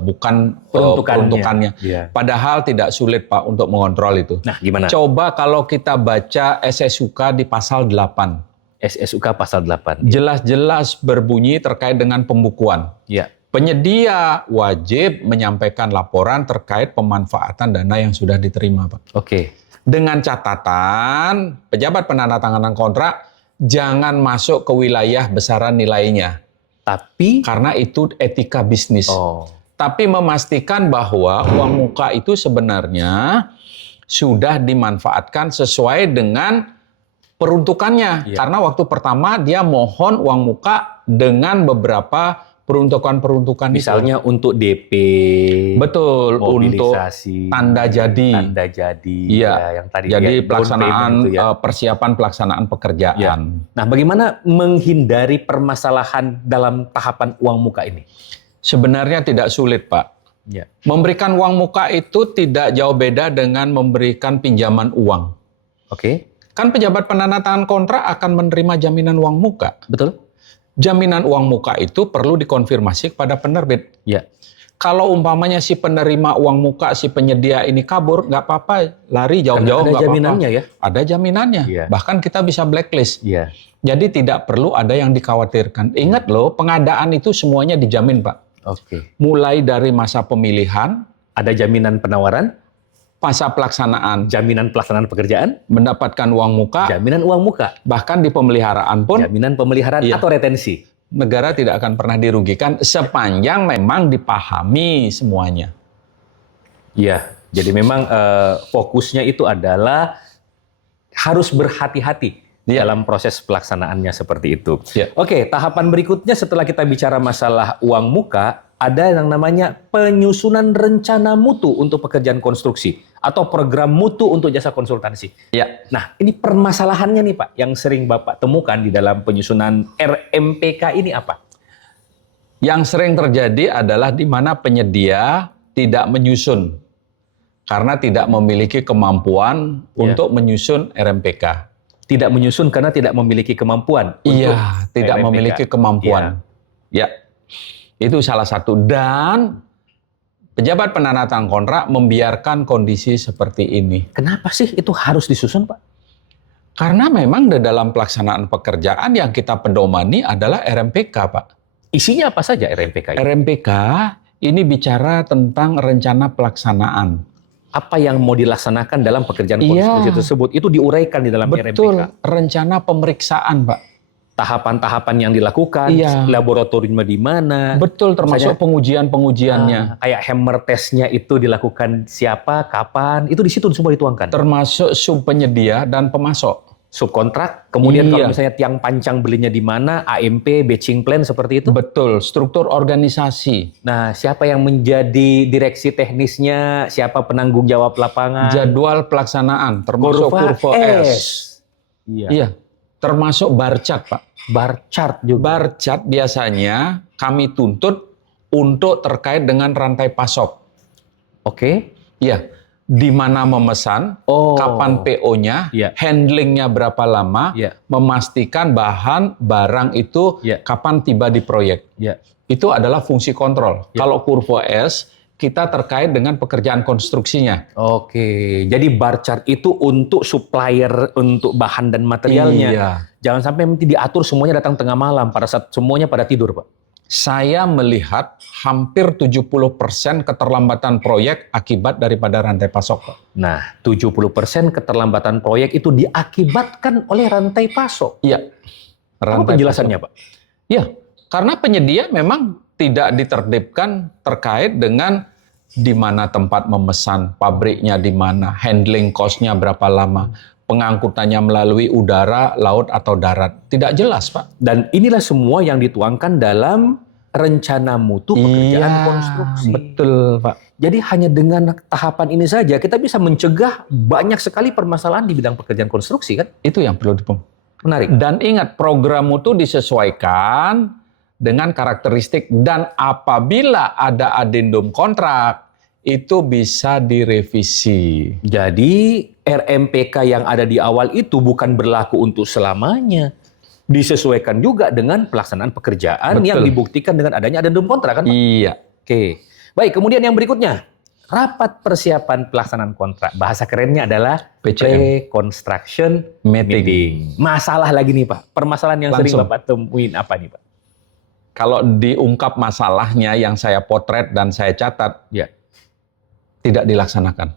bukan peruntukannya. Padahal tidak sulit Pak untuk mengontrol itu. Nah, gimana? Coba kalau kita baca SSUK di pasal 8. SSUK pasal 8. Jelas-jelas berbunyi terkait dengan pembukuan. Ya. Penyedia wajib menyampaikan laporan terkait pemanfaatan dana yang sudah diterima, Pak. Oke. Dengan catatan, pejabat penandatanganan kontrak jangan masuk ke wilayah besaran nilainya. Tapi? Karena itu etika bisnis. Tapi memastikan bahwa uang muka itu sebenarnya sudah dimanfaatkan sesuai dengan peruntukannya. Karena waktu pertama dia mohon uang muka dengan beberapa peruntukan-peruntukan. Misalnya untuk DP. Betul, untuk tanda jadi. Tanda jadi. Iya, yang tadi jadi pelaksanaan persiapan pelaksanaan pekerjaan. Ya. Nah, bagaimana menghindari permasalahan dalam tahapan uang muka ini? Sebenarnya tidak sulit, Pak. Ya. Memberikan uang muka itu tidak jauh beda dengan memberikan pinjaman uang. Oke. Kan pejabat penandatangan kontrak akan menerima jaminan uang muka. Betul. Jaminan uang muka itu perlu dikonfirmasi kepada penerbit. Ya. Kalau umpamanya si penerima uang muka, si penyedia ini kabur, nggak apa-apa, lari jauh-jauh, nggak apa-apa. Ada jaminannya ya? Ada jaminannya. Ya. Bahkan kita bisa blacklist. Ya. Jadi tidak perlu ada yang dikhawatirkan. Ingat loh, pengadaan itu semuanya dijamin, Pak. Oke. Mulai dari masa pemilihan, ada jaminan penawaran, masa pelaksanaan, jaminan pelaksanaan pekerjaan, mendapatkan uang muka, jaminan uang muka, bahkan di pemeliharaan pun, jaminan pemeliharaan atau retensi. Negara tidak akan pernah dirugikan sepanjang memang dipahami semuanya. Iya, jadi memang fokusnya itu adalah harus berhati-hati dalam proses pelaksanaannya seperti itu. Ya. Oke, tahapan berikutnya setelah kita bicara masalah uang muka, ada yang namanya penyusunan rencana mutu untuk pekerjaan konstruksi atau program mutu untuk jasa konsultansi. Ya. Nah, ini permasalahannya nih Pak, yang sering Bapak temukan di dalam penyusunan RMPK ini apa? Yang sering terjadi adalah di mana penyedia tidak menyusun karena tidak memiliki kemampuan untuk menyusun RMPK. Tidak menyusun karena tidak memiliki kemampuan. Iya, tidak RMPK. memiliki kemampuan. Ya, itu salah satu. Dan pejabat penandatangan kontrak membiarkan kondisi seperti ini. Kenapa sih itu harus disusun, Pak? Karena memang di dalam pelaksanaan pekerjaan yang kita pedomani adalah RMPK, Pak. Isinya apa saja RMPK ini? RMPK ini bicara tentang rencana pelaksanaan. Apa yang mau dilaksanakan dalam pekerjaan konstruksi tersebut itu diuraikan di dalam Betul, RMPK. rencana pemeriksaan, Pak. Tahapan-tahapan yang dilakukan, laboratoriumnya di mana. Betul, termasuk pengujian-pengujiannya. Kayak hammer testnya itu dilakukan siapa, kapan, itu di situ semua dituangkan. Termasuk subpenyedia dan pemasok. Subkontrak, kemudian kalau misalnya tiang pancang belinya di mana, AMP, batching plan seperti itu. Betul, struktur organisasi. Nah, siapa yang menjadi direksi teknisnya, siapa penanggung jawab lapangan. Jadwal pelaksanaan, termasuk kurva S. Iya, termasuk bar chart, Pak. Bar chart juga. Bar chart biasanya kami tuntut untuk terkait dengan rantai pasok. Oke. Iya. Di mana memesan, kapan PO-nya, handlingnya berapa lama, memastikan bahan barang itu kapan tiba di proyek. Itu adalah fungsi kontrol. Kalau kurva S, kita terkait dengan pekerjaan konstruksinya. Oke, jadi bar chart itu untuk supplier, untuk bahan dan materialnya. Iya. Jangan sampai nanti diatur semuanya datang tengah malam pada saat semuanya pada tidur, Pak. Saya melihat hampir 70% keterlambatan proyek akibat daripada rantai pasok, Pak. Nah, 70% keterlambatan proyek itu diakibatkan oleh rantai pasok. Iya. Apa penjelasannya, Pak? Iya, karena penyedia memang tidak ditertibkan terkait dengan di mana tempat memesan, pabriknya di mana, handling cost-nya berapa lama, pengangkutannya melalui udara, laut, atau darat. Tidak jelas, Pak. Dan inilah semua yang dituangkan dalam rencana mutu pekerjaan konstruksi. Betul, Pak. Jadi hanya dengan tahapan ini saja kita bisa mencegah banyak sekali permasalahan di bidang pekerjaan konstruksi, kan? Itu yang perlu Menarik. Dan ingat, program mutu disesuaikan dengan karakteristik dan apabila ada adendum kontrak, itu bisa direvisi. Jadi RMPK yang ada di awal itu bukan berlaku untuk selamanya. Disesuaikan juga dengan pelaksanaan pekerjaan yang dibuktikan dengan adanya adendum kontrak, kan, Pak? Iya. Oke. Baik, kemudian yang berikutnya. Rapat persiapan pelaksanaan kontrak. Bahasa kerennya adalah Pre-Construction Meeting. Masalah lagi nih, Pak. Permasalahan yang sering Bapak temuin apa nih, Pak? Kalau diungkap masalahnya yang saya potret dan saya catat, tidak dilaksanakan.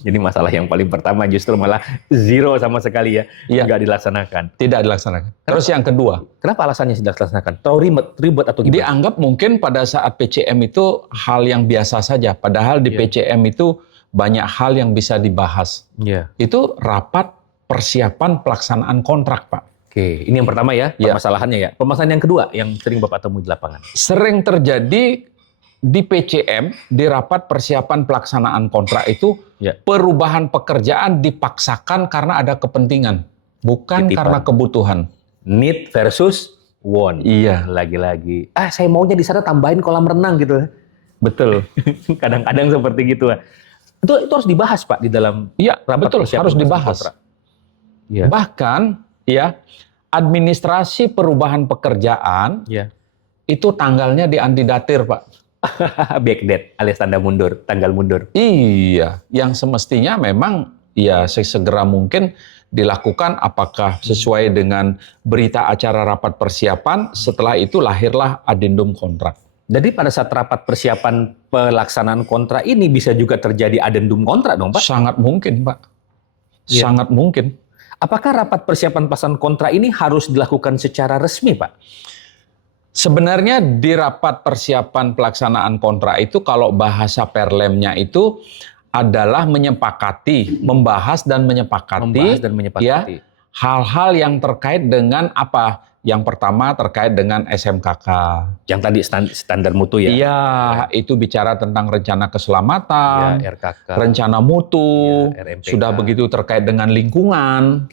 Jadi masalah yang paling pertama justru malah zero sama sekali ya, nggak dilaksanakan. Tidak dilaksanakan. Terus yang kedua, kenapa alasannya tidak dilaksanakan? Terlalu ribet atau gimana? Dianggap mungkin pada saat PCM itu hal yang biasa saja, padahal di PCM itu banyak hal yang bisa dibahas. Itu rapat persiapan pelaksanaan kontrak, Pak. Oke, ini yang pertama ya, permasalahannya ya. Permasalahan yang kedua yang sering Bapak temui di lapangan. Sering terjadi di PCM, di rapat persiapan pelaksanaan kontrak itu, perubahan pekerjaan dipaksakan karena ada kepentingan, bukan karena kebutuhan. Need versus want. Iya. Lagi-lagi. Saya maunya di sana tambahin kolam renang gitu. Betul. Kadang-kadang seperti gitu. Itu harus dibahas, Pak, di dalam rapat persiapan harus dibahas. Bahkan, administrasi perubahan pekerjaan, itu tanggalnya diantidatir, Pak. Backdate alias tanda mundur, tanggal mundur. Iya, yang semestinya memang sesegera mungkin dilakukan apakah sesuai dengan berita acara rapat persiapan, setelah itu lahirlah adendum kontrak. Jadi pada saat rapat persiapan pelaksanaan kontrak ini bisa juga terjadi adendum kontrak dong, Pak? Sangat mungkin, Pak. Sangat mungkin. Apakah rapat persiapan pelaksanaan kontrak ini harus dilakukan secara resmi, Pak? Sebenarnya di rapat persiapan pelaksanaan kontrak itu kalau bahasa perlemnya itu adalah menyepakati, membahas dan menyepakati, hal-hal yang terkait dengan apa? Yang pertama terkait dengan SMKK. Yang tadi standar mutu ya? Iya, itu bicara tentang rencana keselamatan, RKK, rencana mutu, sudah begitu terkait dengan lingkungan,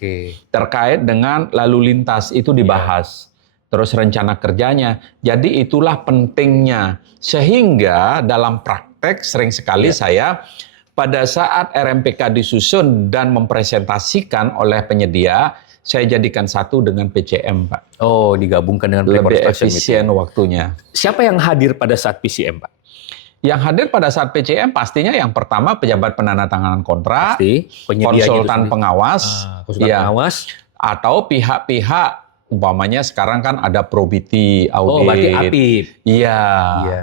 terkait dengan lalu lintas itu dibahas. Terus rencana kerjanya. Jadi itulah pentingnya. Sehingga dalam praktek sering sekali saya pada saat RMPK disusun dan mempresentasikan oleh penyedia, saya jadikan satu dengan PCM, Pak. Oh, digabungkan dengan Lebih pre-construction efisien waktunya. Siapa yang hadir pada saat PCM, Pak? Yang hadir pada saat PCM pastinya yang pertama pejabat penandatanganan kontrak, Pasti, penyedianya konsultan itu pengawas, konsultan ya, pengawas, atau pihak-pihak umpamanya sekarang kan ada probity audit. Oh, berarti APIP. Iya. Iya.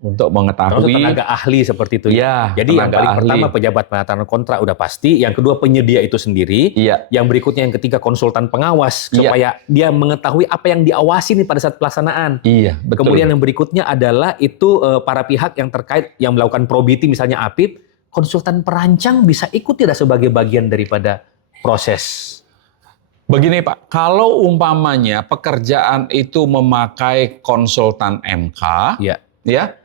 Untuk Termasuk mengetahui. tenaga ahli seperti itu. Iya. Jadi yang tenaga paling ahli. pertama pejabat penandatanganan kontrak udah pasti, yang kedua penyedia itu sendiri, Iya. yang berikutnya yang ketiga konsultan pengawas Iya. supaya dia mengetahui apa yang diawasi nih pada saat pelaksanaan. Iya, betul. Kemudian yang berikutnya adalah itu para pihak yang terkait yang melakukan probity misalnya APIP, konsultan perancang bisa ikut tidak sebagai bagian daripada proses. Begini Pak, kalau umpamanya pekerjaan itu memakai konsultan MK, ya,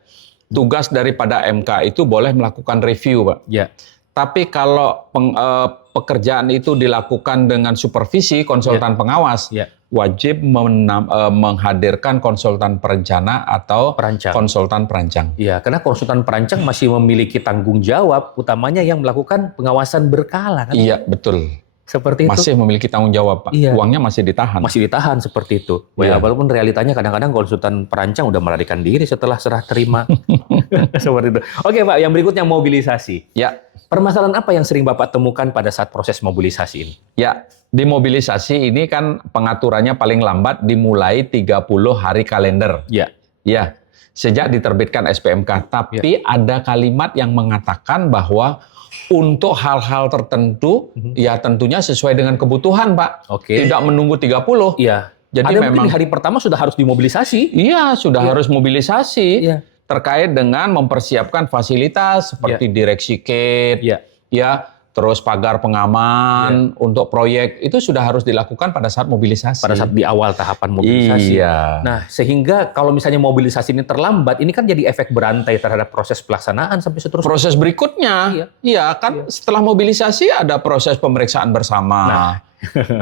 tugas daripada MK itu boleh melakukan review, Pak. Ya. Tapi kalau pekerjaan itu dilakukan dengan supervisi konsultan pengawas, wajib menghadirkan konsultan perencana atau konsultan perancang. Iya, karena konsultan perancang masih memiliki tanggung jawab utamanya yang melakukan pengawasan berkala kan? Iya, betul. Seperti itu. Masih memiliki tanggung jawab, Pak. Iya. Uangnya masih ditahan. Masih ditahan seperti itu. Iya. Walaupun realitanya kadang-kadang konsultan perancang udah melarikan diri setelah serah terima. Seperti itu. Oke, Pak, yang berikutnya mobilisasi. Ya. Permasalahan apa yang sering Bapak temukan pada saat proses mobilisasi ini? Ya, di mobilisasi ini kan pengaturannya paling lambat dimulai 30 hari kalender. Ya. Ya, sejak diterbitkan SPMK. Tapi ada kalimat yang mengatakan bahwa untuk hal-hal tertentu, ya tentunya sesuai dengan kebutuhan, Pak. Oke. Tidak menunggu 30. Iya. Jadi ada memang mungkin di hari pertama sudah harus dimobilisasi. Iya, sudah harus mobilisasi. Iya. Terkait dengan mempersiapkan fasilitas seperti direksi gate, ya, terus pagar pengaman untuk proyek itu sudah harus dilakukan pada saat mobilisasi. Pada saat di awal tahapan mobilisasi. Iya. Nah, sehingga kalau misalnya mobilisasi ini terlambat, ini kan jadi efek berantai terhadap proses pelaksanaan sampai seterusnya. Proses berikutnya, setelah mobilisasi ada proses pemeriksaan bersama. Nah,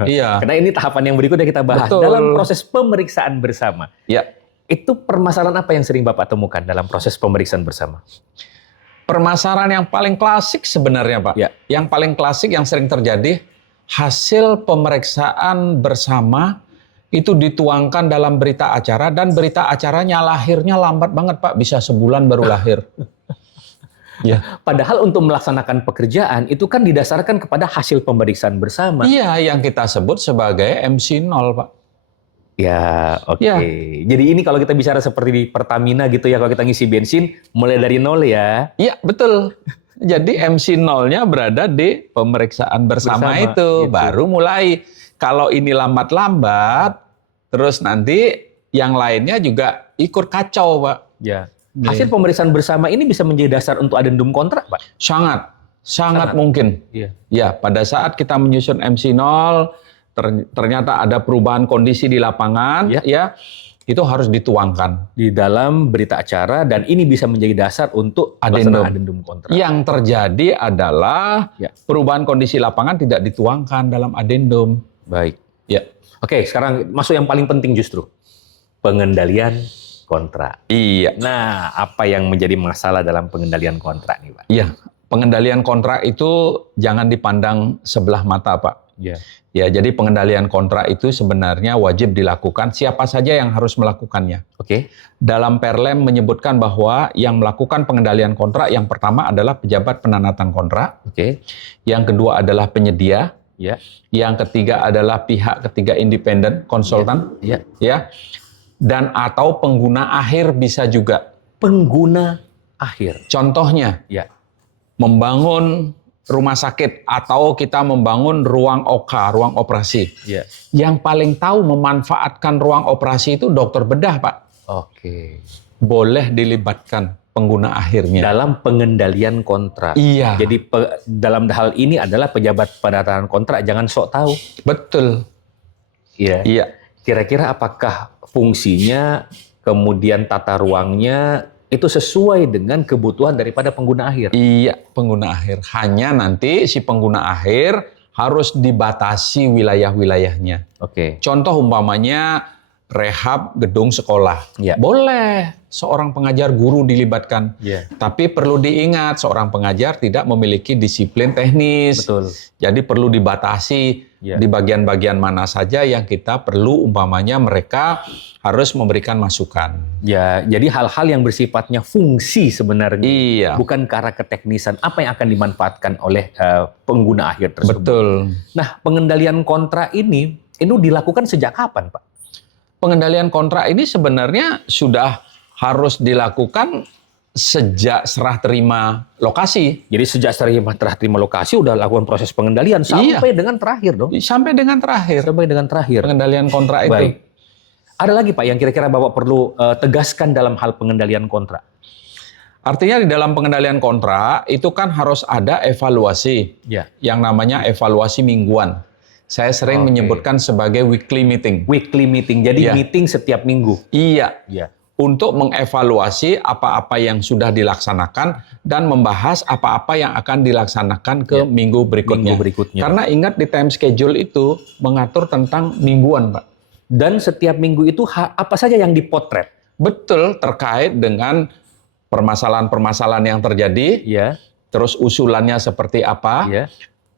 iya. Karena ini tahapan yang berikutnya kita bahas. Betul. Dalam proses pemeriksaan bersama. Ya. Itu permasalahan apa yang sering Bapak temukan dalam proses pemeriksaan bersama? Permasalahan yang paling klasik sebenarnya, Pak. Ya. Yang paling klasik yang sering terjadi, hasil pemeriksaan bersama itu dituangkan dalam berita acara dan berita acaranya lahirnya lambat banget, Pak. Bisa sebulan baru lahir. Ya. Padahal untuk melaksanakan pekerjaan itu kan didasarkan kepada hasil pemeriksaan bersama. Iya, yang kita sebut sebagai MC0, Pak. Ya, oke. Ya. Jadi ini kalau kita bicara seperti di Pertamina gitu ya, kalau kita ngisi bensin mulai dari nol ya. Iya, betul. Jadi MC0-nya berada di pemeriksaan bersama itu, gitu. baru mulai. Kalau ini lambat-lambat, terus nanti yang lainnya juga ikut kacau, Pak. Ya. Hasil pemeriksaan bersama ini bisa menjadi dasar untuk adendum kontrak, Pak? Sangat mungkin. Iya. Ya, pada saat kita menyusun MC0, ternyata ada perubahan kondisi di lapangan, ya itu harus dituangkan di dalam berita acara dan ini bisa menjadi dasar untuk adendum kontrak. Yang terjadi adalah perubahan kondisi lapangan tidak dituangkan dalam adendum. Baik. Ya. Oke, sekarang masuk yang paling penting justru pengendalian kontrak. Iya. Nah, apa yang menjadi masalah dalam pengendalian kontrak nih, Pak? Iya. Pengendalian kontrak itu jangan dipandang sebelah mata, Pak. Iya. Ya, jadi pengendalian kontrak itu sebenarnya wajib dilakukan siapa saja yang harus melakukannya. Oke. Dalam Perlem menyebutkan bahwa yang melakukan pengendalian kontrak yang pertama adalah pejabat penanatan kontrak. Oke. Yang kedua adalah penyedia. Ya. Yang ketiga adalah pihak ketiga independen, konsultan. Ya. Ya. Dan atau pengguna akhir bisa juga. Pengguna akhir. Contohnya, membangun rumah sakit atau kita membangun ruang OK, ruang operasi. Ya. Yang paling tahu memanfaatkan ruang operasi itu dokter bedah, Pak. Oke. Boleh dilibatkan pengguna akhirnya. Dalam pengendalian kontrak. Iya. Jadi dalam hal ini adalah pejabat penandatangan kontrak jangan sok tahu. Betul. Iya. Iya. Kira-kira apakah fungsinya, kemudian tata ruangnya itu sesuai dengan kebutuhan daripada pengguna akhir? Iya, pengguna akhir. Hanya nanti si pengguna akhir harus dibatasi wilayah-wilayahnya. Oke. Contoh umpamanya rehab gedung sekolah. Ya. Boleh seorang pengajar guru dilibatkan. Ya. Tapi perlu diingat, seorang pengajar tidak memiliki disiplin teknis. Betul. Jadi perlu dibatasi di bagian-bagian mana saja yang kita perlu, umpamanya mereka harus memberikan masukan. Ya, jadi hal-hal yang bersifatnya fungsi sebenarnya. Iya. Bukan ke arah keteknisan, apa yang akan dimanfaatkan oleh pengguna akhir tersebut. Betul. Nah, pengendalian kontra ini dilakukan sejak kapan, Pak? Pengendalian kontrak ini sebenarnya sudah harus dilakukan sejak serah terima lokasi. Jadi sejak serah terima lokasi udah lakukan proses pengendalian sampai dengan terakhir dong. Sampai dengan terakhir. Sampai dengan terakhir. Pengendalian kontrak itu. Baik. Ada lagi Pak yang kira-kira Bapak perlu tegaskan dalam hal pengendalian kontrak? Artinya di dalam pengendalian kontrak itu kan harus ada evaluasi. Ya. Yang namanya evaluasi mingguan. Saya sering menyebutkan sebagai weekly meeting. Weekly meeting. Jadi meeting setiap minggu. Iya. Ya. Untuk mengevaluasi apa-apa yang sudah dilaksanakan dan membahas apa-apa yang akan dilaksanakan ke minggu berikutnya. Karena ingat di time schedule itu mengatur tentang mingguan, Pak. Dan setiap minggu itu apa saja yang dipotret? Betul, terkait dengan permasalahan-permasalahan yang terjadi. Ya. Terus usulannya seperti apa? Ya.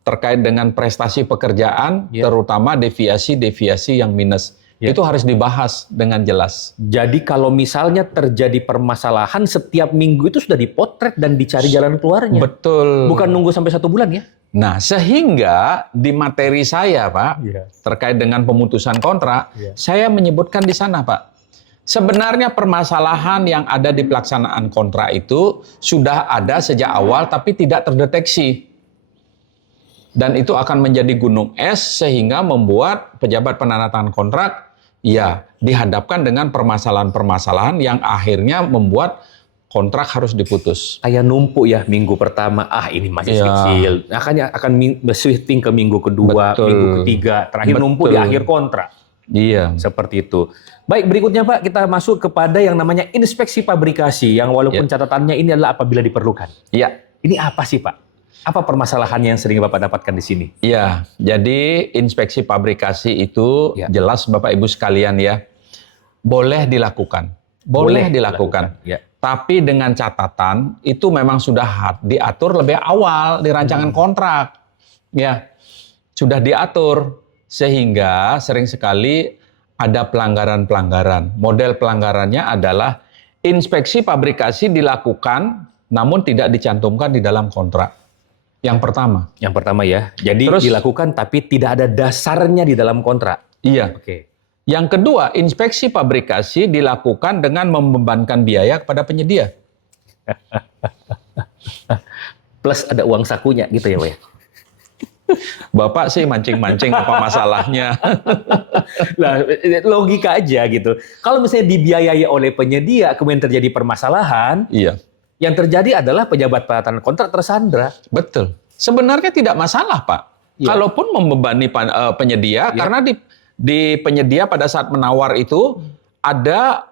Terkait dengan prestasi pekerjaan, terutama deviasi-deviasi yang minus. Itu harus dibahas dengan jelas. Jadi kalau misalnya terjadi permasalahan, setiap minggu itu sudah dipotret dan dicari jalan keluarnya. Betul. Bukan nunggu sampai 1 bulan ya? Nah, sehingga di materi saya, Pak, terkait dengan pemutusan kontrak, saya menyebutkan di sana, Pak. Sebenarnya permasalahan yang ada di pelaksanaan kontrak itu sudah ada sejak awal tapi tidak terdeteksi. Dan itu akan menjadi gunung es sehingga membuat pejabat penandatangan kontrak dihadapkan dengan permasalahan-permasalahan yang akhirnya membuat kontrak harus diputus. Kayak numpuk ya minggu pertama, ini masih kecil. Akan shifting ke minggu kedua, minggu ketiga, terakhir numpuk di akhir kontrak. Iya. Seperti itu. Baik, berikutnya Pak, kita masuk kepada yang namanya inspeksi pabrikasi yang walaupun catatannya ini adalah apabila diperlukan. Iya. Ini apa sih Pak? Apa permasalahan yang sering Bapak dapatkan di sini? Iya, jadi inspeksi pabrikasi itu jelas Bapak Ibu sekalian ya, boleh dilakukan. Boleh dilakukan. Ya. Tapi dengan catatan itu memang sudah diatur lebih awal di rancangan kontrak. Ya, sudah diatur sehingga sering sekali ada pelanggaran-pelanggaran. Model pelanggarannya adalah inspeksi pabrikasi dilakukan namun tidak dicantumkan di dalam kontrak. Yang pertama ya. Jadi terus, dilakukan tapi tidak ada dasarnya di dalam kontrak. Iya. Oke. Yang kedua, inspeksi pabrikasi dilakukan dengan membebankan biaya kepada penyedia. Plus ada uang sakunya gitu ya, Pak ya. Bapak sih mancing-mancing apa masalahnya. Lah, logika aja gitu. Kalau misalnya dibiayai oleh penyedia kemudian terjadi permasalahan, yang terjadi adalah pejabat penandatangan kontrak tersandra. Betul. Sebenarnya tidak masalah, Pak. Kalaupun membebani penyedia, karena di penyedia pada saat menawar itu ada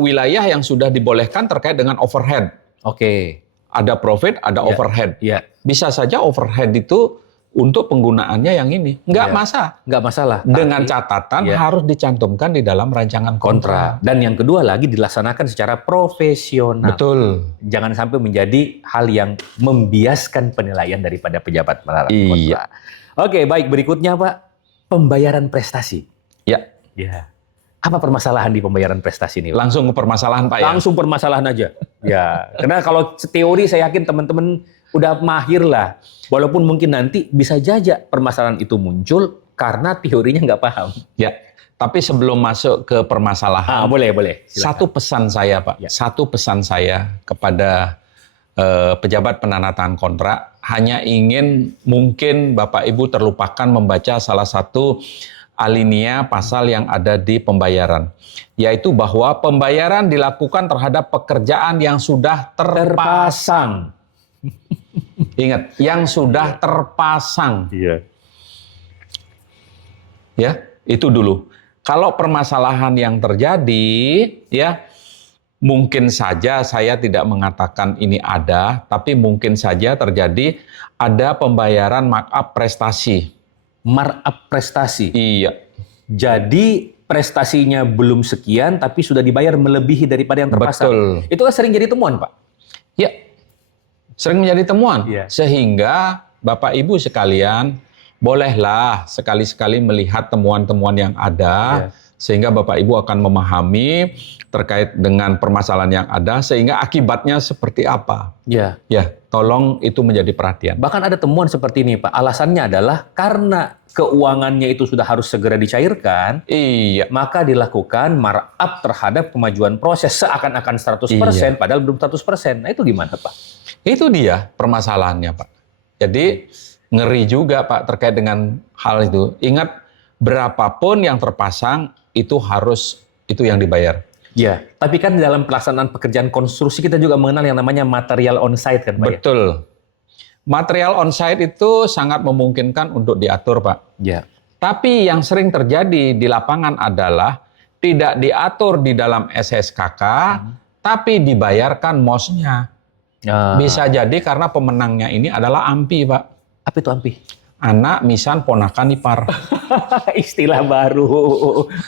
wilayah yang sudah dibolehkan terkait dengan overhead. Oke. Ada profit, ada overhead. Bisa saja overhead itu untuk penggunaannya yang ini. Nggak masalah. Dengan catatan harus dicantumkan di dalam rancangan kontrak. Dan yang kedua lagi dilaksanakan secara profesional. Betul. Jangan sampai menjadi hal yang membiaskan penilaian daripada pejabat penandatangan kontrak. Oke, baik. Berikutnya Pak, pembayaran prestasi. Ya. Apa permasalahan di pembayaran prestasi ini? Langsung ke permasalahan Pak ya? Langsung permasalahan aja. Ya, karena kalau teori saya yakin teman-teman udah mahir lah. Walaupun mungkin nanti bisa saja permasalahan itu muncul karena teorinya nggak paham. Ya, tapi sebelum masuk ke permasalahan, boleh. Silakan. Satu pesan saya Pak, satu pesan saya kepada pejabat penandatangan kontrak, hanya ingin mungkin Bapak Ibu terlupakan membaca salah satu alinea pasal yang ada di pembayaran, yaitu bahwa pembayaran dilakukan terhadap pekerjaan yang sudah terpasang. Ingat, yang sudah terpasang. Ya, itu dulu. Kalau permasalahan yang terjadi, ya mungkin saja saya tidak mengatakan ini ada, tapi mungkin saja terjadi ada pembayaran markup prestasi. Markup prestasi. Iya. Jadi prestasinya belum sekian, tapi sudah dibayar melebihi daripada yang terpasang. Betul. Itu kan sering jadi temuan, Pak. Ya, sering menjadi temuan. Iya. Sehingga Bapak Ibu sekalian, bolehlah sekali-sekali melihat temuan-temuan yang ada, sehingga Bapak Ibu akan memahami terkait dengan permasalahan yang ada, sehingga akibatnya seperti apa. Ya. Ya, tolong itu menjadi perhatian. Bahkan ada temuan seperti ini, Pak. Alasannya adalah karena keuangannya itu sudah harus segera dicairkan, Iya. maka dilakukan markup terhadap kemajuan proses seakan-akan 100%, padahal belum 100%. Nah, itu gimana, Pak? Itu dia permasalahannya, Pak. Jadi ngeri juga, Pak, terkait dengan hal itu. Ingat, berapapun yang terpasang itu harus itu yang dibayar. Ya, tapi kan dalam pelaksanaan pekerjaan konstruksi kita juga mengenal yang namanya material on-site kan, Pak? Betul. Material on-site itu sangat memungkinkan untuk diatur, Pak. Ya. Tapi yang sering terjadi di lapangan adalah tidak diatur di dalam SSKK, tapi dibayarkan MOS-nya. Bisa jadi karena pemenangnya ini adalah AMPI, Pak. Apa itu AMPI? Anak, misan, ponakan, ipar. Istilah baru.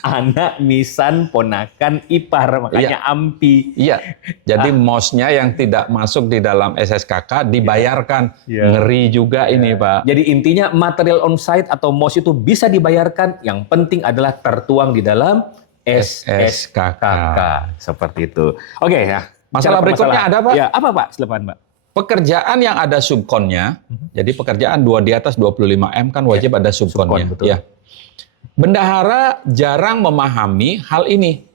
Anak, misan, ponakan, ipar. Makanya AMPI. Iya. Jadi MOS-nya yang tidak masuk di dalam SSKK dibayarkan. Ngeri juga ini, Pak. Jadi intinya material on-site atau MOS itu bisa dibayarkan. Yang penting adalah tertuang di dalam SSKK. Seperti itu. Oke, ya. Masalah berikutnya ada, Pak? Ya, apa, Pak? Silakan, Pak. Pekerjaan yang ada subkonnya, jadi pekerjaan di atas 25M kan wajib ada subkonnya. Subkon, betul. Ya. Bendahara jarang memahami hal ini.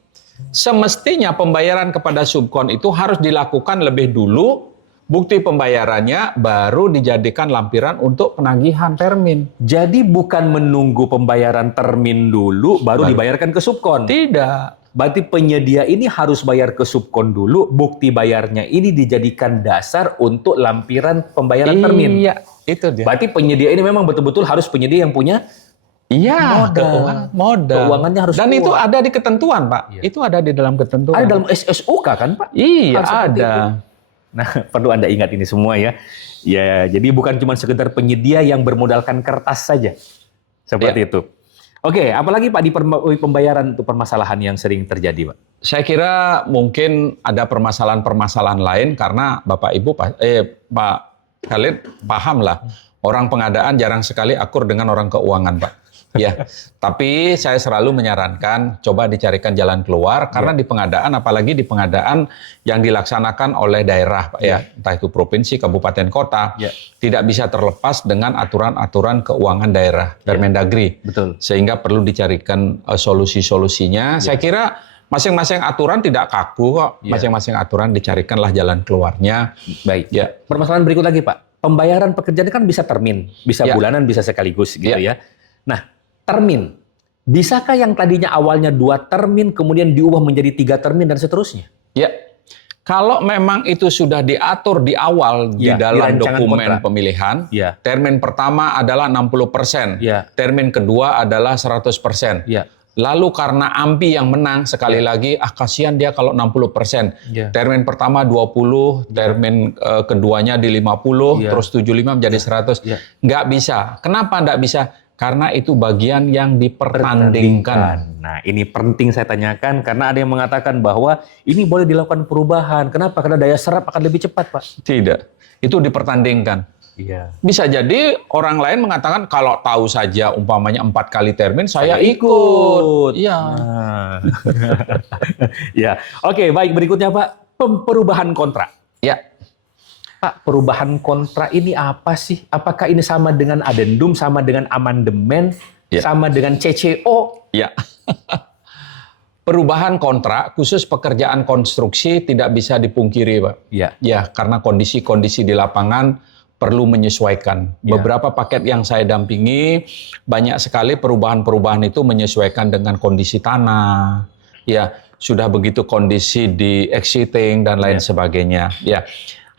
Semestinya pembayaran kepada subkon itu harus dilakukan lebih dulu, bukti pembayarannya baru dijadikan lampiran untuk penagihan termin. Jadi bukan menunggu pembayaran termin dulu, baru dibayarkan ke subkon? Tidak. Berarti penyedia ini harus bayar ke subkon dulu, bukti bayarnya ini dijadikan dasar untuk lampiran pembayaran termin. Iya, itu dia. Berarti penyedia ini memang betul-betul harus penyedia yang punya modal. Keuangannya harus Dan kuat. itu ada di ketentuan, Pak. Itu ada di dalam ketentuan. Ada dalam SSUK kan, Pak? Iya, Harus seperti ada. itu. Nah, perlu Anda ingat ini semua ya. Ya, jadi bukan cuma sekedar penyedia yang bermodalkan kertas saja. Seperti itu. Oke, apalagi Pak di pembayaran untuk permasalahan yang sering terjadi, Pak? Saya kira mungkin ada permasalahan-permasalahan lain karena Bapak Ibu Pak Khalid paham lah. Orang pengadaan jarang sekali akur dengan orang keuangan, Pak. Ya, tapi saya selalu menyarankan coba dicarikan jalan keluar karena di pengadaan, apalagi di pengadaan yang dilaksanakan oleh daerah, Pak, ya, entah itu provinsi, kabupaten, kota, tidak bisa terlepas dengan aturan-aturan keuangan daerah, Permendagri. Betul. Sehingga perlu dicarikan solusi-solusinya. Saya kira masing-masing aturan tidak kaku kok, masing-masing aturan dicarikanlah jalan keluarnya. Baik. Ya. Permasalahan berikut lagi, Pak. Pembayaran pekerjaan kan bisa termin, bisa bulanan, bisa sekaligus gitu ya. Nah, termin. Bisakah yang tadinya awalnya 2 termin kemudian diubah menjadi 3 termin dan seterusnya? Ya. Kalau memang itu sudah diatur di awal di dalam dokumen pemilihan, termin pertama adalah 60%, termin kedua adalah 100%. Lalu karena AMPI yang menang, sekali lagi, kasihan dia kalau 60%. Termin pertama 20, termin keduanya di 50, terus 75 menjadi 100. Nggak bisa. Kenapa nggak bisa? Karena itu bagian yang dipertandingkan. Nah, ini penting saya tanyakan karena ada yang mengatakan bahwa ini boleh dilakukan perubahan. Kenapa? Karena daya serap akan lebih cepat, Pak. Tidak. Itu dipertandingkan. Bisa jadi orang lain mengatakan kalau tahu saja umpamanya 4 kali termin saya ikut. Iya. Ya. Oke, baik, berikutnya, Pak, perubahan kontrak. Ya. Pak, perubahan kontrak ini apa sih? Apakah ini sama dengan adendum, sama dengan amandemen, sama dengan CCO? Ya. Perubahan kontrak khusus pekerjaan konstruksi tidak bisa dipungkiri, Pak. Ya, karena kondisi-kondisi di lapangan perlu menyesuaikan. Beberapa paket yang saya dampingi, banyak sekali perubahan-perubahan itu menyesuaikan dengan kondisi tanah. Ya, sudah begitu kondisi di exiting dan lain sebagainya. Ya.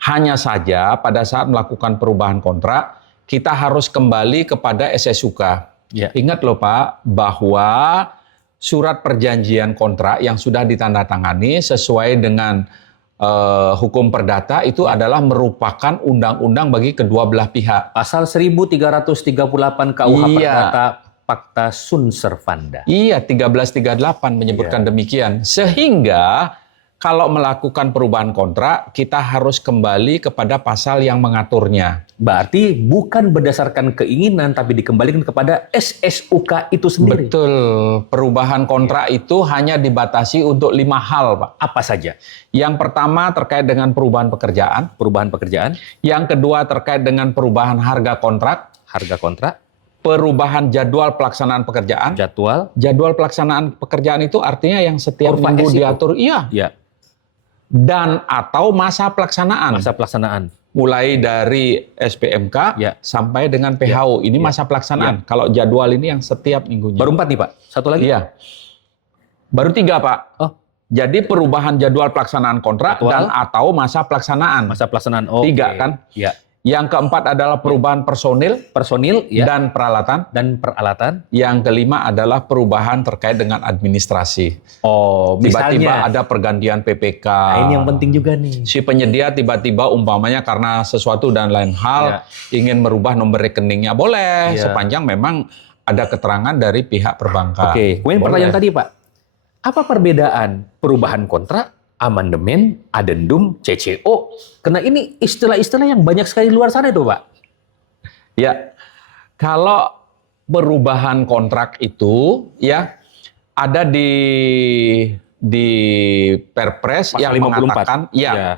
Hanya saja pada saat melakukan perubahan kontrak, kita harus kembali kepada SSUK. Ingat loh, Pak, bahwa surat perjanjian kontrak yang sudah ditandatangani sesuai dengan hukum perdata itu adalah merupakan undang-undang bagi kedua belah pihak. Pasal 1338 KUH Perdata Fakta Sunt Servanda. Iya, 1338 menyebutkan demikian. Sehingga kalau melakukan perubahan kontrak, kita harus kembali kepada pasal yang mengaturnya. Berarti bukan berdasarkan keinginan, tapi dikembalikan kepada SSUK itu sendiri. Betul. Perubahan kontrak itu hanya dibatasi untuk 5 hal, Pak. Apa saja? Yang pertama terkait dengan perubahan pekerjaan. Perubahan pekerjaan, Yang kedua terkait dengan perubahan harga kontrak. harga kontrak, Perubahan jadwal pelaksanaan pekerjaan. jadwal, Jadwal pelaksanaan pekerjaan itu artinya yang setiap Kurva minggu S itu. diatur. Iya. ya, Dan atau masa pelaksanaan. masa pelaksanaan. Mulai dari SPMK Ya. sampai dengan PHU. Ini masa pelaksanaan. Kalau jadwal ini yang setiap minggunya. Baru 4 nih Pak, satu lagi? Iya. Baru 3, Pak. Oh, Jadi perubahan jadwal pelaksanaan kontrak Jadwal. dan atau masa pelaksanaan. masa pelaksanaan. Oke. 3 kan? Ya. Yang keempat adalah perubahan personil Personil ya, dan peralatan. dan peralatan. Yang kelima adalah perubahan terkait dengan administrasi. Oh, Tiba-tiba misalnya. ada pergantian PPK. Nah, ini yang penting juga nih. Si penyedia tiba-tiba umpamanya karena sesuatu dan lain hal ingin merubah nomor rekeningnya boleh Ya. sepanjang memang ada keterangan dari pihak perbankan. Oke, kemudian Boleh. pertanyaan tadi Pak. Apa perbedaan perubahan kontrak, amandemen, adendum, CCO? Karena ini istilah-istilah yang banyak sekali di luar sana itu Pak. Ya, kalau perubahan kontrak itu ya ada di Perpres Pasal yang 54. mengatakan ya, Ya.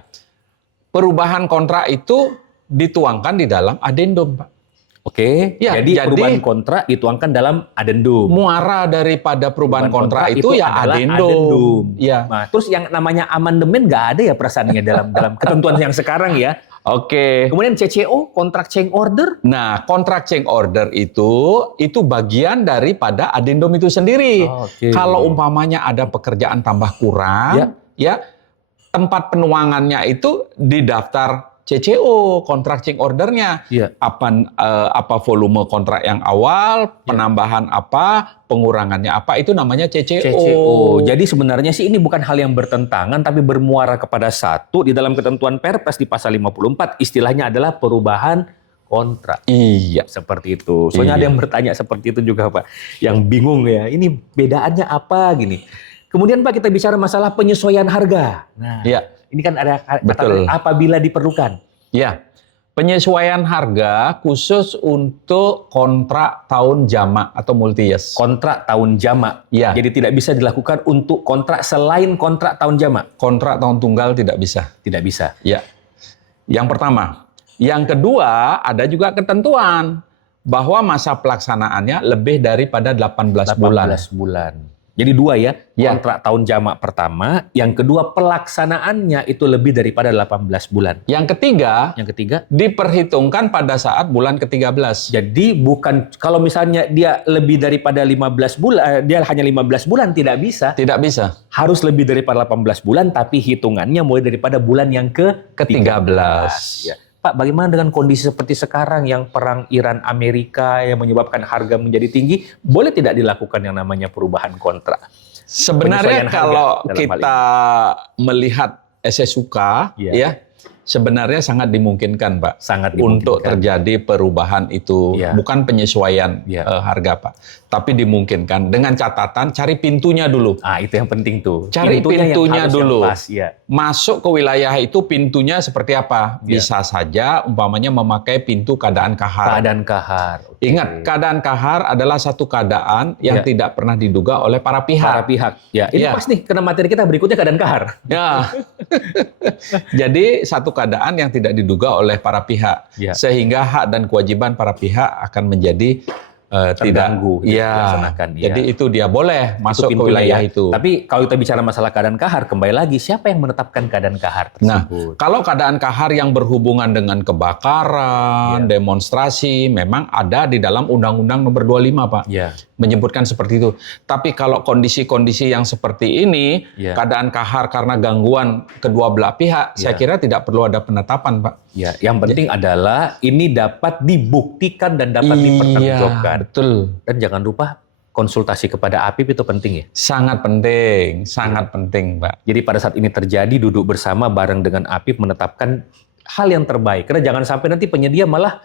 perubahan kontrak itu dituangkan di dalam adendum, Pak. Oke, Ya, jadi jadi perubahan kontrak dituangkan dalam adendum. Muara daripada perubahan kontrak itu ya adalah adendum. Ya. Nah, terus yang namanya amandemen nggak ada ya perasaannya dalam ketentuan yang sekarang ya. Oke. Kemudian CCO, kontrak change order. Nah, kontrak change order itu bagian daripada adendum itu sendiri. Oke. Kalau umpamanya ada pekerjaan tambah kurang, ya tempat penuangannya itu di daftar CCO, kontrak change ordernya. Iya. Apa volume kontrak yang awal, penambahan apa, pengurangannya apa, itu namanya CCO. CCO. Jadi sebenarnya sih ini bukan hal yang bertentangan, tapi bermuara kepada satu di dalam ketentuan Perpres di pasal 54. Istilahnya adalah perubahan kontrak. Iya. Seperti itu. Soalnya ada yang bertanya seperti itu juga Pak. Yang bingung ya, ini bedaannya apa gini. Kemudian Pak kita bicara masalah penyesuaian harga. Nah, Iya. ini kan ada Betul. kata apabila diperlukan. Ya, penyesuaian harga khusus untuk kontrak tahun jamak atau multi-years. Kontrak tahun jamak. Ya. Jadi tidak bisa dilakukan untuk kontrak selain kontrak tahun jamak. Kontrak tahun tunggal tidak bisa. Tidak bisa. Ya. Yang pertama. Yang kedua, ada juga ketentuan bahwa masa pelaksanaannya lebih daripada 18 bulan. 18 bulan. Jadi dua ya, Ya. kontrak tahun jamak pertama, yang kedua pelaksanaannya itu lebih daripada 18 bulan. Yang ketiga, Yang ketiga, diperhitungkan pada saat bulan ke-13. jadi bukan kalau misalnya dia lebih daripada 15 bulan, dia hanya 15 bulan tidak bisa. Tidak bisa. Harus lebih daripada 18 bulan, tapi hitungannya mulai daripada bulan yang Ke-13. Ya. Pak, bagaimana dengan kondisi seperti sekarang yang perang Iran-Amerika yang menyebabkan harga menjadi tinggi, boleh tidak dilakukan yang namanya perubahan kontrak? Sebenarnya Penyesuaian harga kalau dalam hal kita melihat SSUK, Ya. ya, sebenarnya sangat dimungkinkan, Pak, Sangat untuk dimungkinkan. terjadi perubahan itu, Ya. bukan penyesuaian Ya. harga, Pak, tapi dimungkinkan dengan catatan cari pintunya dulu. Ah, itu yang penting tuh. Cari yang pintunya harus dulu. yang pas, ya. Masuk ke wilayah itu pintunya seperti apa? Ya. Bisa saja umpamanya memakai pintu keadaan kahar. Keadaan kahar. Oke. Ingat, keadaan kahar adalah satu keadaan yang Ya. tidak pernah diduga oleh para pihak. Para pihak. Ya, ini Ya. pas nih karena materi kita berikutnya keadaan kahar. Ya. Jadi satu keadaan yang tidak diduga oleh para pihak, Ya. sehingga hak dan kewajiban para pihak akan menjadi Terganggu, tidak. tidak Ya. dilaksanakan, ya. Jadi itu dia boleh masuk ke pintunya wilayah ya. itu. Tapi kalau kita bicara masalah keadaan kahar, kembali lagi siapa yang menetapkan keadaan kahar Nah, tersebut? kalau keadaan kahar yang berhubungan dengan kebakaran, demonstrasi, memang ada di dalam Undang-Undang Nomor 25, Pak. Ya. Menyebutkan seperti itu. Tapi kalau kondisi-kondisi yang seperti ini, Ya. keadaan kahar karena gangguan kedua belah pihak, saya Ya. kira tidak perlu ada penetapan, Pak. Ya, yang penting adalah ini dapat dibuktikan dan dapat dipertanggungjawabkan. Iya, betul. Dan jangan lupa konsultasi kepada APIP itu penting ya. Sangat penting, Pak. Jadi pada saat ini terjadi duduk bersama bareng dengan APIP menetapkan hal yang terbaik. Karena jangan sampai nanti penyedia malah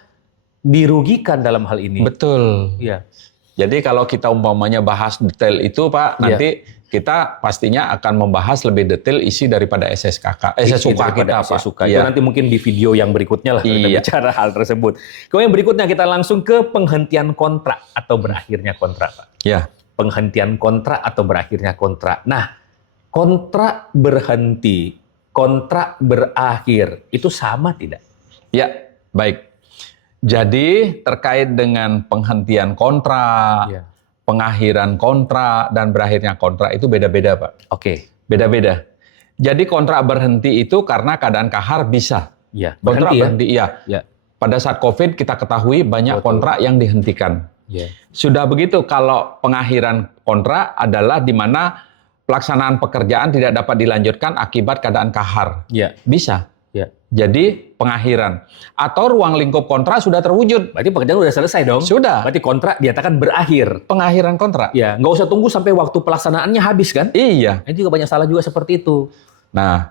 dirugikan dalam hal ini. Betul. Iya. Jadi kalau kita umpamanya bahas detail itu Pak, nanti kita pastinya akan membahas lebih detail isi daripada SSKK, SSUK kita Pak. SSUK. Itu nanti mungkin di video yang berikutnya lah kita bicara hal tersebut. Kemudian berikutnya kita langsung ke penghentian kontrak atau berakhirnya kontrak Pak. Ya. Penghentian kontrak atau berakhirnya kontrak. Nah, kontrak berhenti, kontrak berakhir, itu sama tidak? Ya, baik. Jadi terkait dengan penghentian kontrak, pengakhiran kontrak, dan berakhirnya kontrak itu beda-beda Pak. Oke. Beda-beda. Jadi kontrak berhenti itu karena keadaan kahar bisa. Ya, Kontrak berhenti, ya. Pada saat COVID kita ketahui banyak kontrak yang dihentikan. Sudah begitu, kalau pengakhiran kontrak adalah di mana pelaksanaan pekerjaan tidak dapat dilanjutkan akibat keadaan kahar. Bisa. Jadi pengakhiran. Atau ruang lingkup kontrak sudah terwujud. Berarti pekerjaan sudah selesai dong? Sudah. Berarti kontrak dinyatakan berakhir. Pengakhiran kontrak. Ya, nggak usah tunggu sampai waktu pelaksanaannya habis kan? Iya. Itu juga banyak salah juga seperti itu. Nah,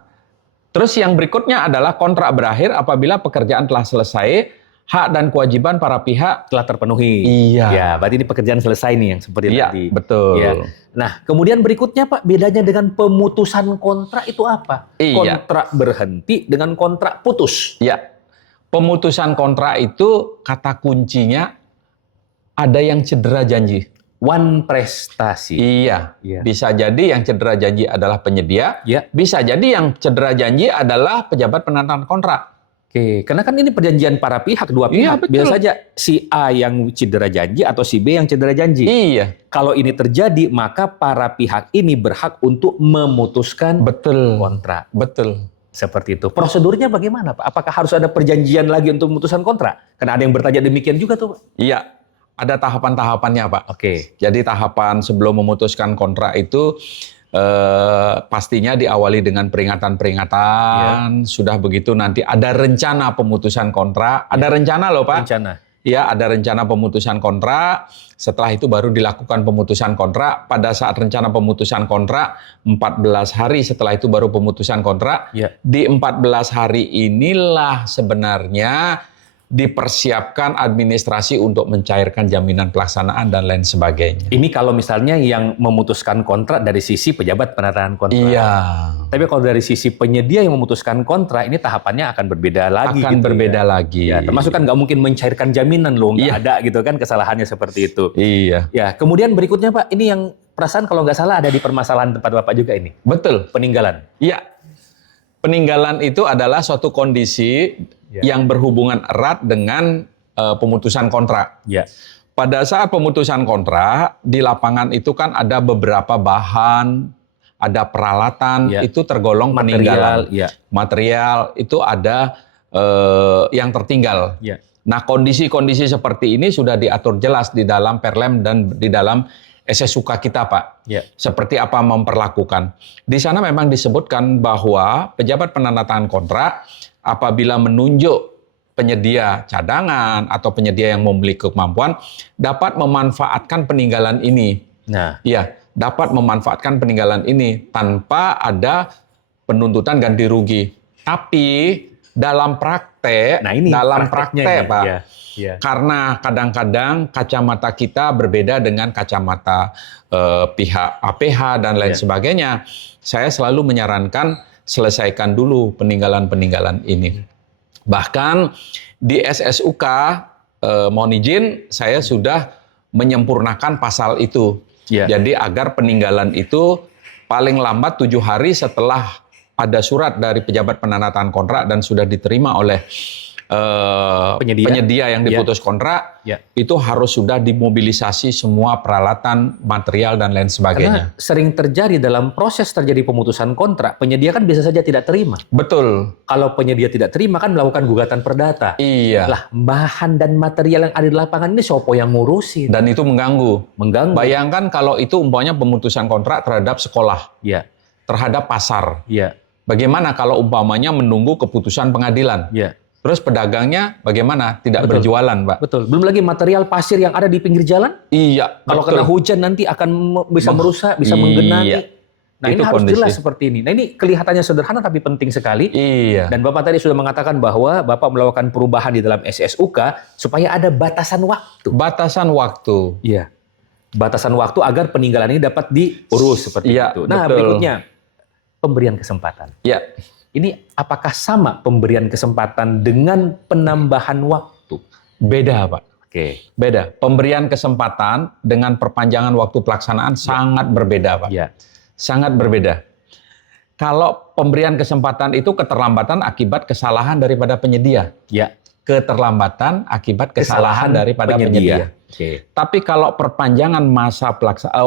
terus yang berikutnya adalah kontrak berakhir apabila pekerjaan telah selesai, hak dan kewajiban para pihak telah terpenuhi. Iya. Ya, berarti ini pekerjaan selesai nih yang seperti tadi. Iya, betul. Ya. Nah, kemudian berikutnya Pak, bedanya dengan pemutusan kontrak itu apa? Iya. Kontrak berhenti dengan kontrak putus. Iya. Pemutusan kontrak itu kata kuncinya ada yang cedera janji. One prestasi. Iya. Bisa jadi yang cedera janji adalah penyedia. Bisa jadi yang cedera janji adalah pejabat penandatangan kontrak. Oke, karena kan ini perjanjian para pihak, dua pihak. Bisa saja si A yang cedera janji atau si B yang cedera janji. Iya. Kalau ini terjadi, maka para pihak ini berhak untuk memutuskan kontrak. Betul. Seperti itu. Prosedurnya bagaimana Pak? Apakah harus ada perjanjian lagi untuk memutuskan kontrak? Karena ada yang bertanya demikian juga tuh Pak. Iya. Ada tahapan-tahapannya Pak. Oke. Jadi tahapan sebelum memutuskan kontrak itu pastinya diawali dengan peringatan-peringatan. Sudah begitu nanti ada rencana pemutusan kontrak. Ada rencana loh Pak. Rencana. Ya, ada rencana pemutusan kontrak. Setelah itu baru dilakukan pemutusan kontrak. Pada saat rencana pemutusan kontrak, 14 hari setelah itu baru pemutusan kontrak. Di 14 hari inilah sebenarnya dipersiapkan administrasi untuk mencairkan jaminan pelaksanaan dan lain sebagainya. Ini kalau misalnya yang memutuskan kontrak dari sisi pejabat penandatangan kontrak. Iya. Tapi kalau dari sisi penyedia yang memutuskan kontrak, ini tahapannya akan berbeda lagi. Akan berbeda lagi. Ya, termasuk kan nggak mungkin mencairkan jaminan loh, nggak ada gitu kan kesalahannya seperti itu. Iya. Ya, kemudian berikutnya Pak, ini yang perasaan kalau nggak salah ada di permasalahan tempat Bapak juga ini. Betul. Peninggalan. Iya. Peninggalan itu adalah suatu kondisi yang berhubungan erat dengan pemutusan kontrak. Pada saat pemutusan kontrak, di lapangan itu kan ada beberapa bahan, ada peralatan, itu tergolong peninggalan. Material itu ada yang tertinggal. Nah, kondisi-kondisi seperti ini sudah diatur jelas di dalam Perlem dan di dalam SSUK kita, Pak. Seperti apa memperlakukan. Di sana memang disebutkan bahwa pejabat penandatangan kontrak apabila menunjuk penyedia cadangan atau penyedia yang memiliki kemampuan dapat memanfaatkan peninggalan ini. Dapat memanfaatkan peninggalan ini tanpa ada penuntutan ganti rugi. Tapi dalam praktek, Pak, karena kadang-kadang kacamata kita berbeda dengan kacamata pihak APH dan lain sebagainya, saya selalu menyarankan selesaikan dulu peninggalan-peninggalan ini. Bahkan di SSUK, mohon izin, saya sudah menyempurnakan pasal itu. Jadi agar peninggalan itu paling lambat 7 hari setelah ada surat dari pejabat penandatangan kontrak dan sudah diterima oleh penyedia yang diputus kontrak, itu harus sudah dimobilisasi semua peralatan, material, dan lain sebagainya. Karena sering terjadi dalam proses terjadi pemutusan kontrak, penyedia kan bisa saja tidak terima. Betul. Kalau penyedia tidak terima kan melakukan gugatan perdata. Iya. Lah, bahan dan material yang ada di lapangan ini siapa yang ngurusin? Dan itu mengganggu. Bayangkan kalau itu umpamanya pemutusan kontrak terhadap sekolah, terhadap pasar. Bagaimana kalau umpamanya menunggu keputusan pengadilan? Terus pedagangnya bagaimana? Tidak berjualan, Pak. Betul. Belum lagi material pasir yang ada di pinggir jalan. Iya. Kalau kena hujan nanti akan bisa merusak, bisa menggenangi. Nah, itu ini harus jelas seperti ini. Nah, ini kelihatannya sederhana tapi penting sekali. Dan Bapak tadi sudah mengatakan bahwa Bapak melakukan perubahan di dalam SSUK supaya ada batasan waktu. Batasan waktu. Batasan waktu agar peninggalan ini dapat diurus seperti Ya, itu. Nah, betul. berikutnya pemberian kesempatan. Ya, Ini apakah sama pemberian kesempatan dengan penambahan waktu? beda Pak. Oke. Beda. Pemberian kesempatan dengan perpanjangan waktu pelaksanaan sangat berbeda Pak. Ya. Sangat berbeda. Kalau pemberian kesempatan itu keterlambatan akibat kesalahan daripada penyedia. Ya. Keterlambatan akibat kesalahan daripada penyedia. Oke. Tapi kalau perpanjangan masa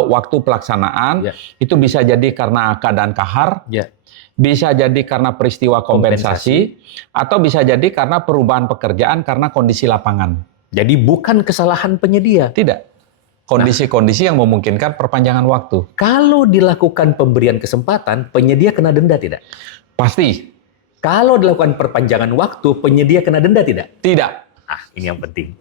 waktu pelaksanaan, Ya. itu bisa jadi karena keadaan kahar, Ya. bisa jadi karena peristiwa kompensasi, atau bisa jadi karena perubahan pekerjaan karena kondisi lapangan. Jadi bukan kesalahan penyedia. Tidak. Kondisi-kondisi yang memungkinkan perpanjangan waktu. Kalau dilakukan pemberian kesempatan, penyedia kena denda tidak? Pasti. Kalau dilakukan perpanjangan waktu, penyedia kena denda tidak? Tidak. Ah, ini yang penting.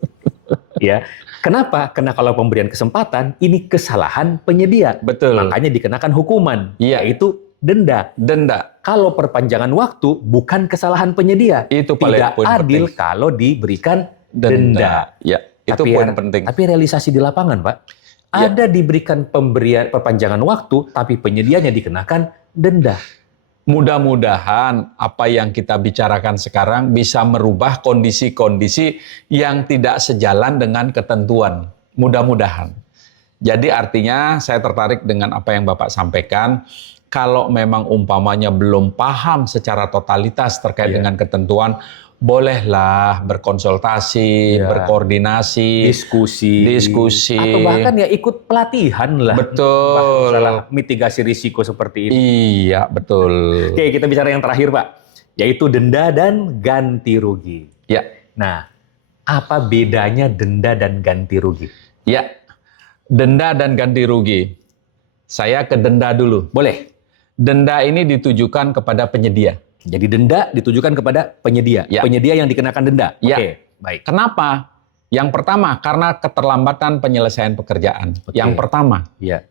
Ya. Kenapa? Karena kalau pemberian kesempatan, ini kesalahan penyedia. Betul. Makanya dikenakan hukuman, Iya. yaitu denda. Denda. Kalau perpanjangan waktu, bukan kesalahan penyedia. Itu Tidak poin adil penting. kalau diberikan Denda. denda. Ya, itu Tapi poin penting. Tapi realisasi di lapangan, Pak, Ya. ada diberikan pemberian perpanjangan waktu, tapi penyedianya dikenakan denda. Mudah-mudahan apa yang kita bicarakan sekarang bisa merubah kondisi-kondisi yang tidak sejalan dengan ketentuan. Mudah-mudahan. Jadi artinya saya tertarik dengan apa yang Bapak sampaikan. Kalau memang umpamanya belum paham secara totalitas terkait Iya. dengan ketentuan, bolehlah berkonsultasi, Iya. berkoordinasi, diskusi. Atau bahkan ya ikut pelatihan lah. Betul. Masalah mitigasi risiko seperti ini. Iya, betul. Oke, kita bicara yang terakhir, Pak. Yaitu denda dan ganti rugi. Ya, Nah, apa bedanya denda dan ganti rugi? ya. Denda dan ganti rugi. Saya ke denda dulu. Boleh. Denda ini ditujukan kepada penyedia. Jadi denda ditujukan kepada penyedia. Ya. Penyedia yang dikenakan denda. Ya. Oke, baik. Kenapa? Yang pertama, karena keterlambatan penyelesaian pekerjaan. Oke. Yang pertama. Ya.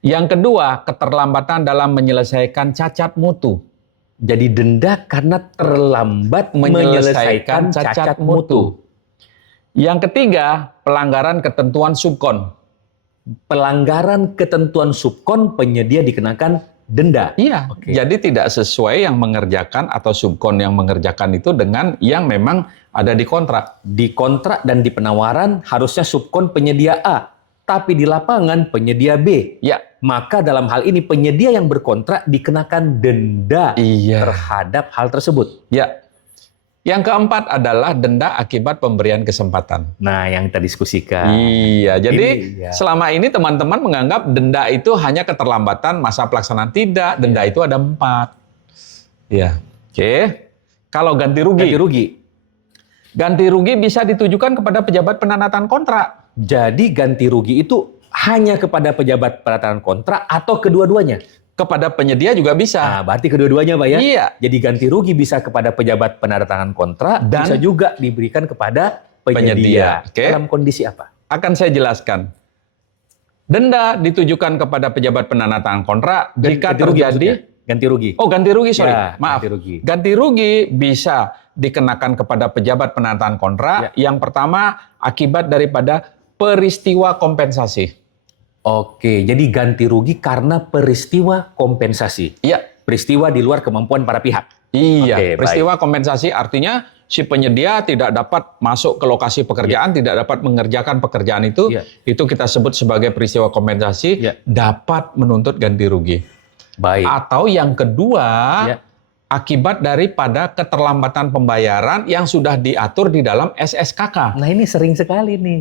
Yang kedua, keterlambatan dalam menyelesaikan cacat mutu. Jadi denda karena terlambat menyelesaikan cacat mutu. Yang ketiga, pelanggaran ketentuan subkon. Pelanggaran ketentuan subkon, penyedia dikenakan denda. Iya, Oke. jadi tidak sesuai yang mengerjakan atau subkon yang mengerjakan itu dengan yang memang ada di kontrak. Di kontrak dan di penawaran harusnya subkon penyedia A, tapi di lapangan penyedia B. Ya, Maka dalam hal ini penyedia yang berkontrak dikenakan denda iya. terhadap hal tersebut. Ya. Yang keempat adalah denda akibat pemberian kesempatan. Nah, yang kita diskusikan. Iya, jadi Ini, ya. selama ini teman-teman menganggap denda itu hanya keterlambatan masa pelaksanaan. Tidak, denda itu ada 4. Ya, oke. Kalau ganti rugi. Ganti rugi. Ganti rugi bisa ditujukan kepada pejabat penandatangan kontrak. Jadi ganti rugi itu hanya kepada pejabat penandatangan kontrak atau kedua-duanya? Kepada penyedia juga bisa. Nah, berarti kedua-duanya, Pak ya? Iya. Jadi ganti rugi bisa kepada pejabat penandatangan kontrak, Dan bisa juga diberikan kepada penyedia. penyedia. Oke. Dalam kondisi apa? Akan saya jelaskan. Denda ditujukan kepada pejabat penandatangan kontrak jika Ganti rugi terjadi maksudnya? Ganti rugi. Oh, ganti rugi, sorry. Ya, Maaf. ganti rugi. Ganti rugi bisa dikenakan kepada pejabat penandatangan kontrak. Ya. Yang pertama, akibat daripada peristiwa kompensasi. Oke, jadi ganti rugi karena peristiwa kompensasi. Iya. Peristiwa di luar kemampuan para pihak. Iya, Oke, peristiwa kompensasi artinya si penyedia tidak dapat masuk ke lokasi pekerjaan, tidak dapat mengerjakan pekerjaan itu. Iya. Itu kita sebut sebagai peristiwa kompensasi, Iya. dapat menuntut ganti rugi. Baik. Atau yang kedua, Ya. akibat daripada keterlambatan pembayaran yang sudah diatur di dalam SSKK. Nah, ini sering sekali nih.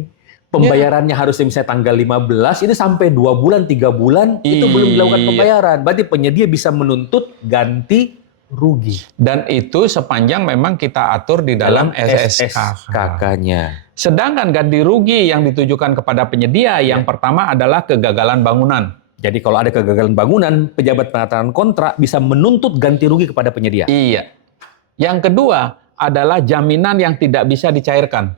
Pembayarannya harusnya misalnya tanggal 15, itu sampai 2 bulan, 3 bulan, itu belum dilakukan Iya. pembayaran. Berarti penyedia bisa menuntut ganti rugi. Dan itu sepanjang memang kita atur di dalam SSKK. SSKK-nya. Sedangkan ganti rugi yang ditujukan kepada penyedia yang pertama adalah kegagalan bangunan. Jadi kalau ada kegagalan bangunan, pejabat penandatangan kontrak bisa menuntut ganti rugi kepada penyedia. Iya. Yang kedua adalah jaminan yang tidak bisa dicairkan.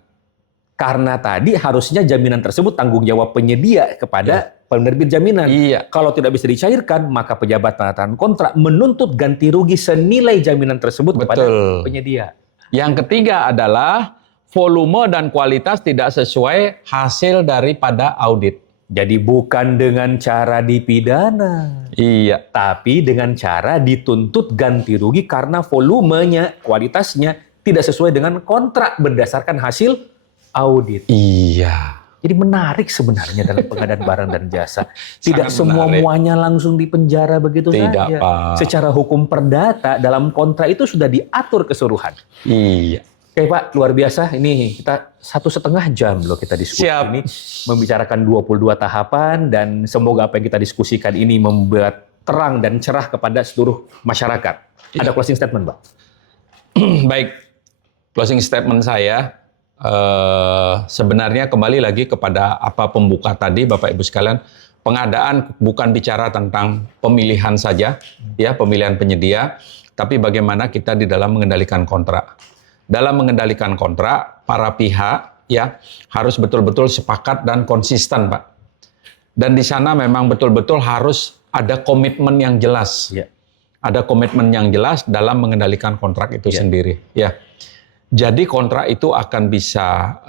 Karena tadi harusnya jaminan tersebut tanggung jawab penyedia kepada penerbit jaminan. Iya. Kalau tidak bisa dicairkan, maka pejabat penandatangan kontrak menuntut ganti rugi senilai jaminan tersebut kepada Betul. penyedia. Yang ketiga adalah volume dan kualitas tidak sesuai hasil daripada audit. Jadi bukan dengan cara dipidana, Iya. tapi dengan cara dituntut ganti rugi karena volumenya, kualitasnya tidak sesuai dengan kontrak berdasarkan hasil audit. Iya. Jadi menarik sebenarnya dalam pengadaan barang dan jasa. Tidak Sangat semua menarik. muanya langsung dipenjara begitu Tidak, saja. Pak. Secara hukum perdata dalam kontrak itu sudah diatur keseluruhan. Iya. Oke Pak, luar biasa. Ini kita 1,5 jam loh kita diskusi Siap. ini. Membicarakan 22 tahapan dan semoga apa yang kita diskusikan ini membuat terang dan cerah kepada seluruh masyarakat. Ada closing statement, Pak? Baik, closing statement saya sebenarnya kembali lagi kepada apa pembuka tadi, Bapak Ibu sekalian. Pengadaan bukan bicara tentang pemilihan saja, ya pemilihan penyedia, tapi bagaimana kita di dalam mengendalikan kontrak. Dalam mengendalikan kontrak, para pihak ya harus betul-betul sepakat dan konsisten, Pak. Dan di sana memang betul-betul harus ada komitmen yang jelas. Ya. Ada komitmen yang jelas dalam mengendalikan kontrak itu sendiri. Ya. Jadi kontrak itu akan bisa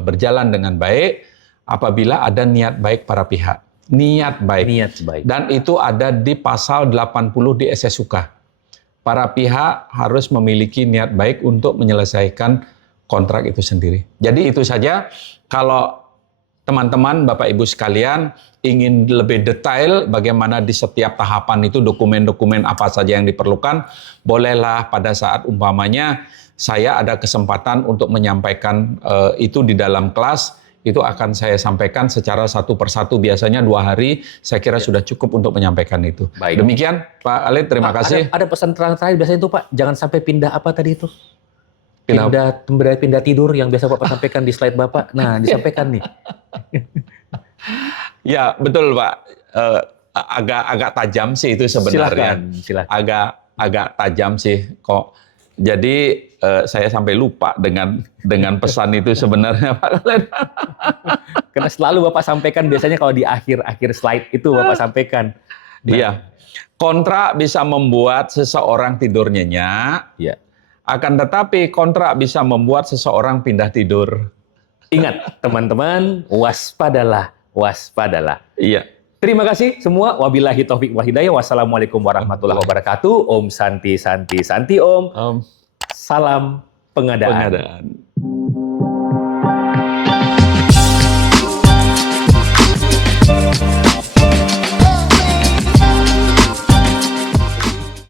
berjalan dengan baik apabila ada niat baik para pihak. Niat baik. Niat baik. Dan itu ada di pasal 80 di SSUK. Para pihak harus memiliki niat baik untuk menyelesaikan kontrak itu sendiri. Jadi itu saja. Kalau teman-teman, Bapak Ibu sekalian ingin lebih detail bagaimana di setiap tahapan itu dokumen-dokumen apa saja yang diperlukan, bolehlah pada saat umpamanya saya ada kesempatan untuk menyampaikan itu di dalam kelas, itu akan saya sampaikan secara satu persatu, biasanya 2 hari, saya kira sudah cukup untuk menyampaikan itu. Baik. Demikian Pak Khalid, terima kasih. Ada pesan terakhir biasanya itu Pak, jangan sampai pindah apa tadi itu? Pindah- Pindah tidur yang biasa Bapak sampaikan di slide Bapak. Nah, disampaikan nih. Ya betul Pak, agak tajam sih itu sebenarnya. Silakan. Agak tajam sih kok. Jadi saya sampai lupa dengan pesan itu sebenarnya Pak Khalid. Karena selalu Bapak sampaikan biasanya kalau di akhir slide itu Bapak sampaikan. Iya, kontrak bisa membuat seseorang tidur nyenyak. Ya. Akan tetapi kontrak bisa membuat seseorang pindah tidur. Ingat teman-teman, waspadalah. Iya. Terima kasih semua. Wabillahi taufik wal hidayah. Wassalamualaikum warahmatullahi wabarakatuh. Om Santi Om. Salam pengadaan.